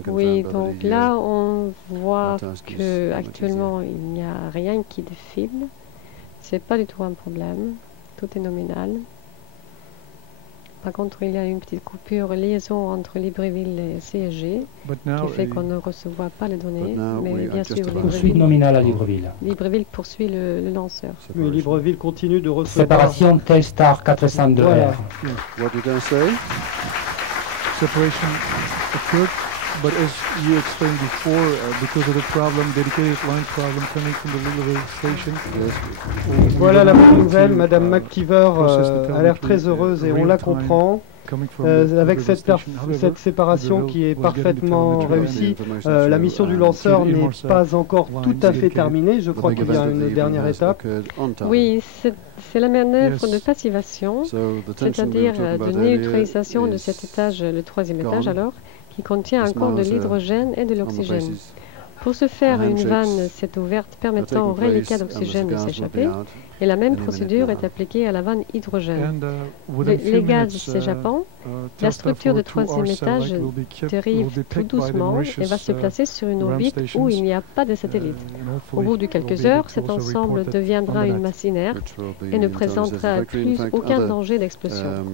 Oui, donc là, on voit qu'actuellement, il n'y a rien qui défile. C'est pas du tout un problème. Tout est nominal. Par contre, il y a une petite coupure liaison entre Libreville et CSG qui fait qu'on ne reçoit pas les données. Mais bien sûr, poursuite nominale à Libreville. Libreville poursuit le lanceur. Mais Libreville continue de recevoir... Séparation Telstar 402 voilà. What did I say? Separation occurred, but as you explained before, because of the problem, dedicated line problem coming from the Libreville station. Voilà la bonne nouvelle, Madame McKeever a l'air très heureuse et on la comprend. Avec cette séparation qui est parfaitement réussie, la mission du lanceur n'est pas encore tout à fait terminée. Je crois qu'il y a une dernière étape. Oui, c'est la manœuvre de passivation, c'est-à-dire de neutralisation de cet étage, le 3e étage alors, qui contient encore de l'hydrogène et de l'oxygène. Pour ce faire, une vanne s'est ouverte permettant au reliquat d'oxygène de s'échapper, et la même procédure est appliquée à la vanne hydrogène. Les gaz s'échappant, la structure de 3e étage dérive tout doucement et va se placer sur une orbite où il n'y a pas de satellite. Au bout de quelques heures, cet ensemble deviendra une masse inerte et ne présentera plus aucun danger d'explosion.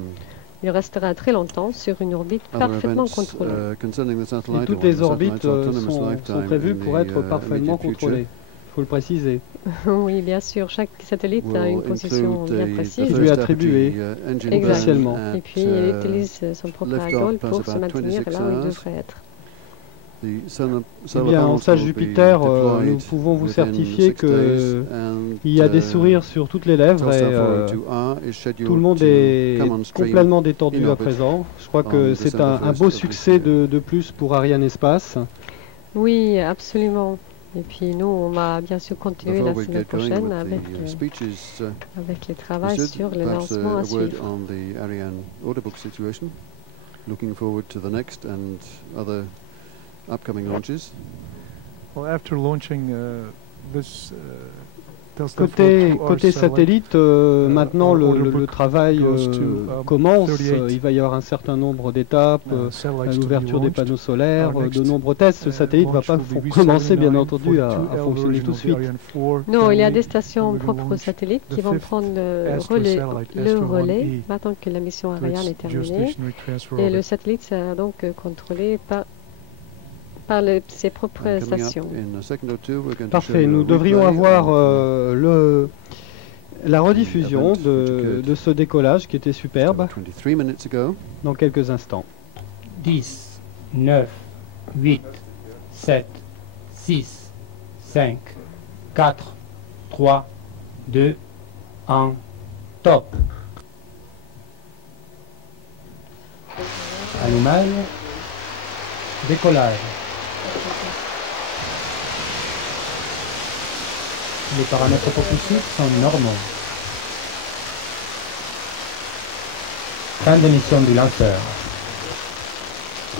Il restera très longtemps sur une orbite parfaitement contrôlée. Et toutes les orbites sont prévues pour être parfaitement contrôlées. Il faut le préciser. Oui, bien sûr. Chaque satellite a une position bien précise. Qui lui est attribuée exactement. Et puis, il utilise son propre alcool pour se maintenir là où il devrait être. Eh bien, en sage Jupiter, nous pouvons vous certifier qu'il y a des sourires sur toutes les lèvres et tout le monde est complètement détendu à présent. Je crois que c'est un beau succès de plus pour Arianespace. Oui, absolument. Et puis nous, on va bien sûr continuer la semaine prochaine avec les travaux sur le lancement à suivre. Looking forward to the next and other upcoming launches. Well, after launching this Côté satellite, maintenant le travail commence. Il va y avoir un certain nombre d'étapes, l'ouverture des panneaux solaires, de nombreux tests. Ce satellite ne va pas commencer, bien entendu, à fonctionner tout de suite. Non, il y a des stations propres satellites qui vont prendre le relais maintenant que la mission Ariane est terminée. Et le satellite sera donc contrôlé par ses propres stations. Parfait, nous devrions avoir la rediffusion de ce décollage qui était superbe dans quelques instants. 10, 9, 8, 7, 6, 5, 4, 3, 2, 1, top. Allumage, décollage. Les paramètres propulsifs sont normaux. Fin de mission du lanceur.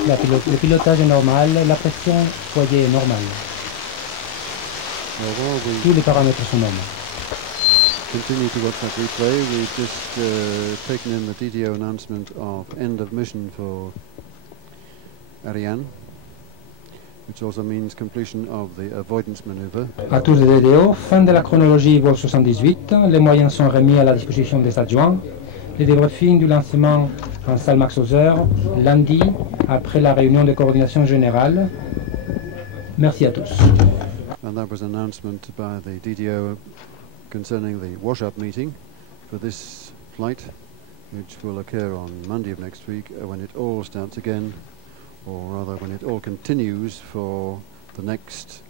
Le pilotage est normal, la pression foyer est normale. Tous les paramètres sont normaux. Continue to watch that replay. We've just taken in the DDO announcement of end of mission for Ariane, which also means completion of the avoidance maneuver. À tous les DDO, fin de la chronologie vol 78, les moyens sont remis à la disposition des adjoints. Les débriefings du lancement en salle Max Hauser, lundi, après la réunion de coordination générale. Merci à tous. And that was an announcement by the DDO concerning the wash-up meeting for this flight, which will occur on Monday of next week when it all starts again, or rather when it all continues for the next.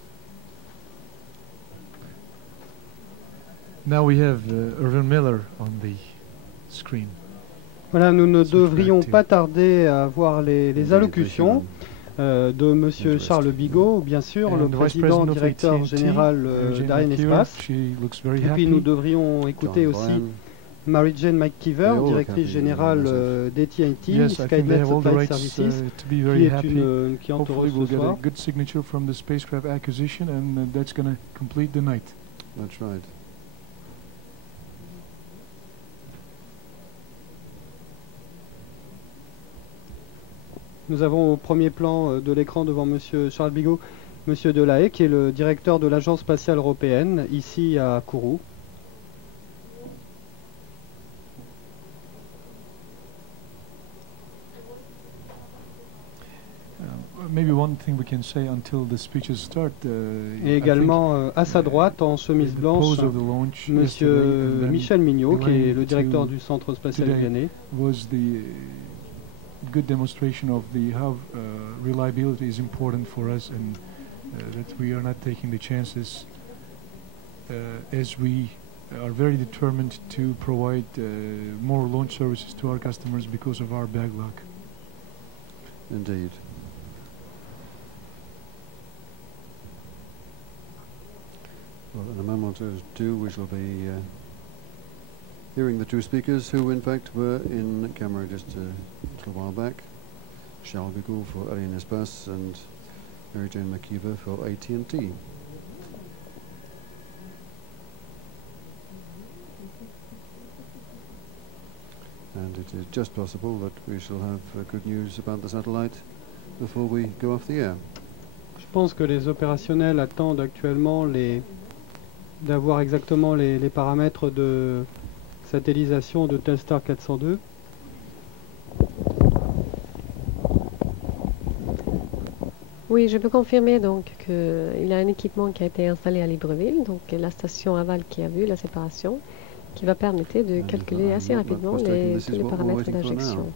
Now we have Irvin Miller on the screen. Voilà, nous ne devrions pas tarder à voir les allocutions de M. Charles Bigot, bien sûr, le président directeur général d'Arianespace. Et puis nous devrions écouter aussi Mary-Jane McKeever, directrice générale d'AT&T, Skynet Supply Services, qui est heureuse ce soir. Good signature from the spacecraft acquisition, and that's going to complete the night. That's right. Nous avons au premier plan de l'écran devant M. Charles Bigot, M. Delahaye, qui est le directeur de l'Agence spatiale européenne, ici à Kourou. Et également à sa droite, en chemise blanche, M. Michel Mignot, qui est le directeur du Centre spatial lyonnais. Good demonstration of how reliability is important for us, and that we are not taking the chances, as we are very determined to provide more launch services to our customers because of our backlog. Indeed. Well, in a moment or two we shall be hearing the two speakers who in fact were in camera just a little while back. Charles Bigot for Arianespace and Mary-Jane McKeever for AT&T. And it is just possible that we shall have good news about the satellite before we go off the air. Je pense que les opérationnels attendent actuellement d'avoir exactement les paramètres de satellisation de Telstar 402. Oui, je peux confirmer donc qu'il y a un équipement qui a été installé à Libreville, donc la station aval qui a vu la séparation, qui va permettre de calculer assez rapidement tous les paramètres d'injection.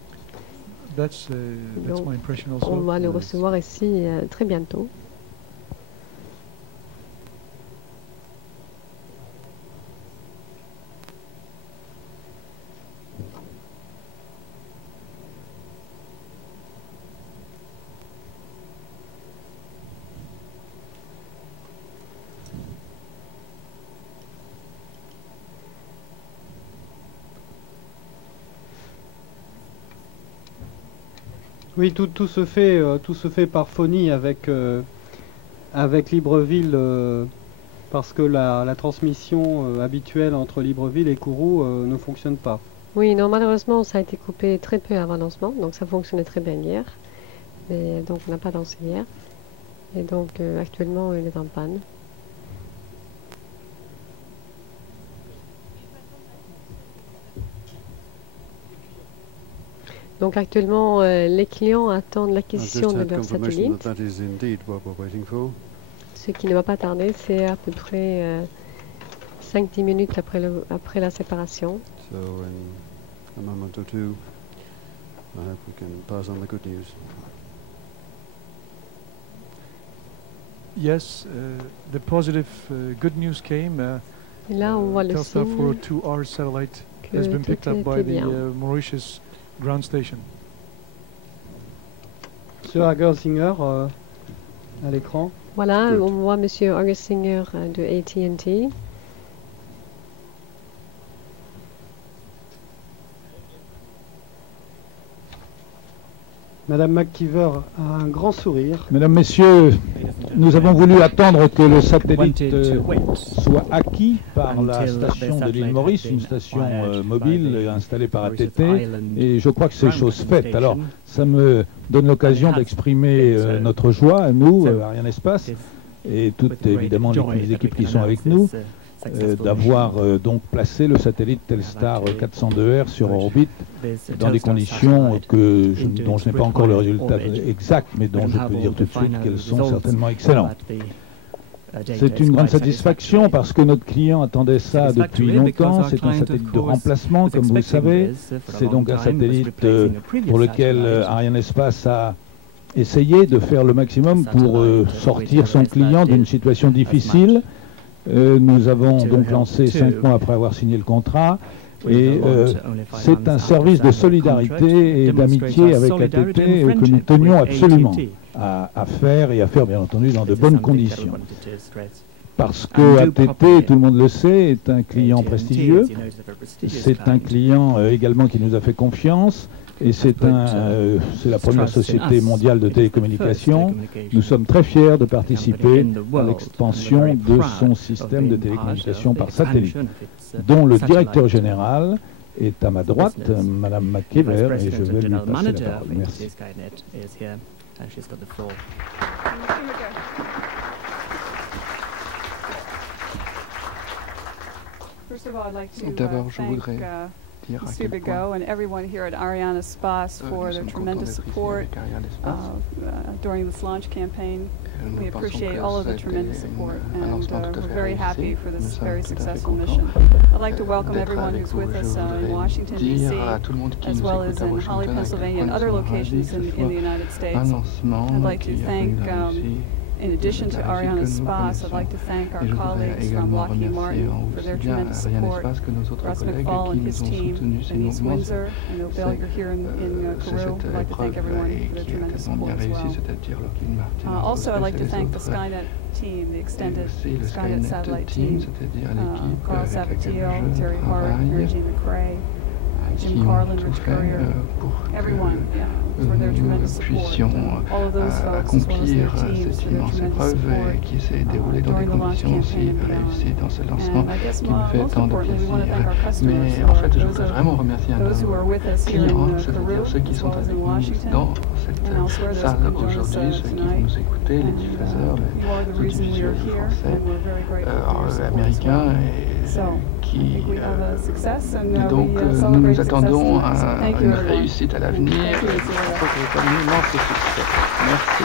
On va le recevoir ici très bientôt. Oui, tout se fait par phonie avec Libreville, parce que la transmission habituelle entre Libreville et Kourou ne fonctionne pas. Oui, non, malheureusement, ça a été coupé très peu avant le lancement, donc ça fonctionnait très bien hier. Mais donc on n'a pas lancé hier. Et donc actuellement, il est en panne. Donc actuellement, les clients attendent l'acquisition de leur satellite. Ce qui ne va pas tarder, c'est à peu près 5-10 minutes après la séparation. So in a moment or two, I hope we can pass on the good news. Yes, the positive good news came. Et là, on voit le Telstar signe 402R satellite has been picked up by the Mauritius ground station. Monsieur Hagersinger à l'écran. Voilà, on voit Monsieur Hagersinger de AT&T. Madame McKeever a un grand sourire. Mesdames, Messieurs, nous avons voulu attendre que le satellite soit acquis par la station de l'île Maurice, une station mobile installée par ATT, et je crois que c'est chose faite. Alors, ça me donne l'occasion d'exprimer notre joie, à nous, Arianespace, et toutes évidemment les équipes qui sont avec nous, d'avoir donc placé le satellite Telstar 402R sur orbite dans des conditions dont je n'ai pas encore le résultat exact, mais dont je peux dire tout de suite qu'elles sont certainement excellentes. C'est une grande satisfaction parce que notre client attendait ça depuis longtemps. C'est un satellite de remplacement, comme vous le savez. C'est donc un satellite pour lequel Arianespace a essayé de faire le maximum pour sortir son client d'une situation difficile. Nous avons donc lancé 5 mois après avoir signé le contrat et c'est un service de solidarité et d'amitié avec ATT que nous tenions absolument à faire et à faire bien entendu dans de bonnes conditions. Parce que ATT, tout le monde le sait, est un client prestigieux, c'est un client également qui nous a fait confiance. Et c'est la première société mondiale de télécommunications. Nous sommes très fiers de participer à l'expansion de son système de télécommunications par satellite, dont le directeur général est à ma droite, Madame McKeever, et je vais lui passer la parole. Merci. D'abord, je voudrais Mr. Bigot and everyone here at Arianespace for their tremendous support during this launch campaign. We appreciate all of the tremendous support and we're very happy for this very successful mission. I'd like to welcome everyone who's with us in Washington, D.C., as well as in Holly, Pennsylvania, and other locations in the United States. I'd like to thank in addition to Arianespace, I'd like to thank our colleagues from Lockheed Martin for their tremendous support. Russ McFall and his team in East Windsor, I know Bill, you're here in Kourou. I'd like to thank everyone for their tremendous support as well. Also, I'd like to thank the Skynet team, the extended Skynet satellite team, Carl Sabatillo, Terry Hart, Mary Jane McRae, Jim Carlin, Rich Courier, everyone, for their tremendous support. All of those folks, as well as their teams, for their tremendous support during the launch campaign and beyond. And I guess most importantly, we want to thank our customers, those who are with us here in Kourou, as well as in Washington, and elsewhere, those who can join us tonight. You are the reason we are here, and we're very grateful for your support. So, donc nous nous attendons à une réussite à l'avenir pour un immense succès. Merci.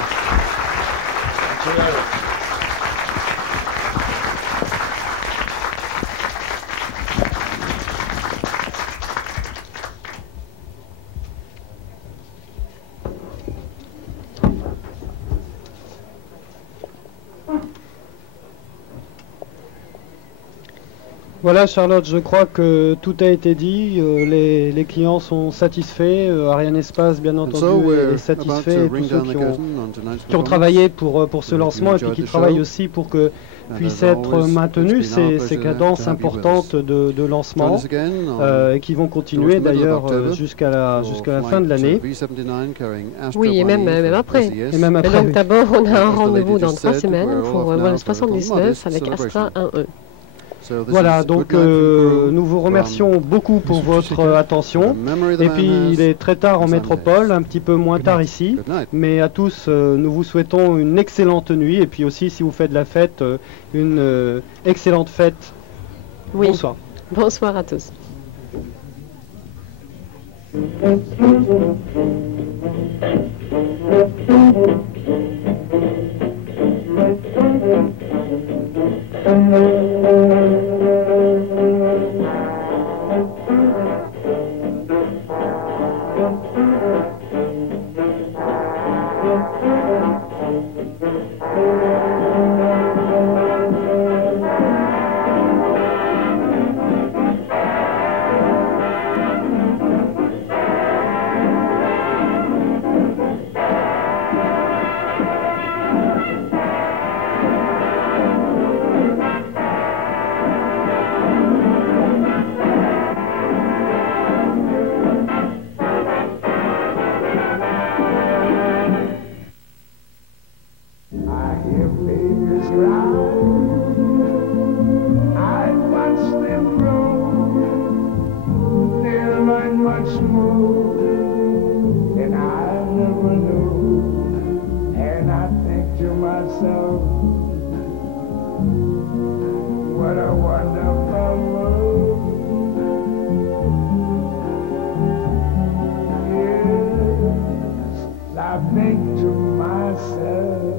Voilà Charlotte, je crois que tout a été dit, les clients sont satisfaits, Arianespace bien entendu est satisfait, tous ceux qui ont travaillé pour ce lancement et puis qui travaillent aussi pour que puissent être maintenues ces cadences importantes de lancement et qui vont continuer d'ailleurs jusqu'à la fin de l'année. Oui, et même après. Et donc d'abord on a un rendez-vous dans 3 semaines pour vol 79 avec Astra 1E. Voilà, donc nous vous remercions beaucoup pour votre attention. Et puis il est très tard en métropole, un petit peu moins tard ici. Mais à tous, nous vous souhaitons une excellente nuit. Et puis aussi, si vous faites de la fête, une excellente fête. Oui. Bonsoir. Bonsoir à tous. I think to myself,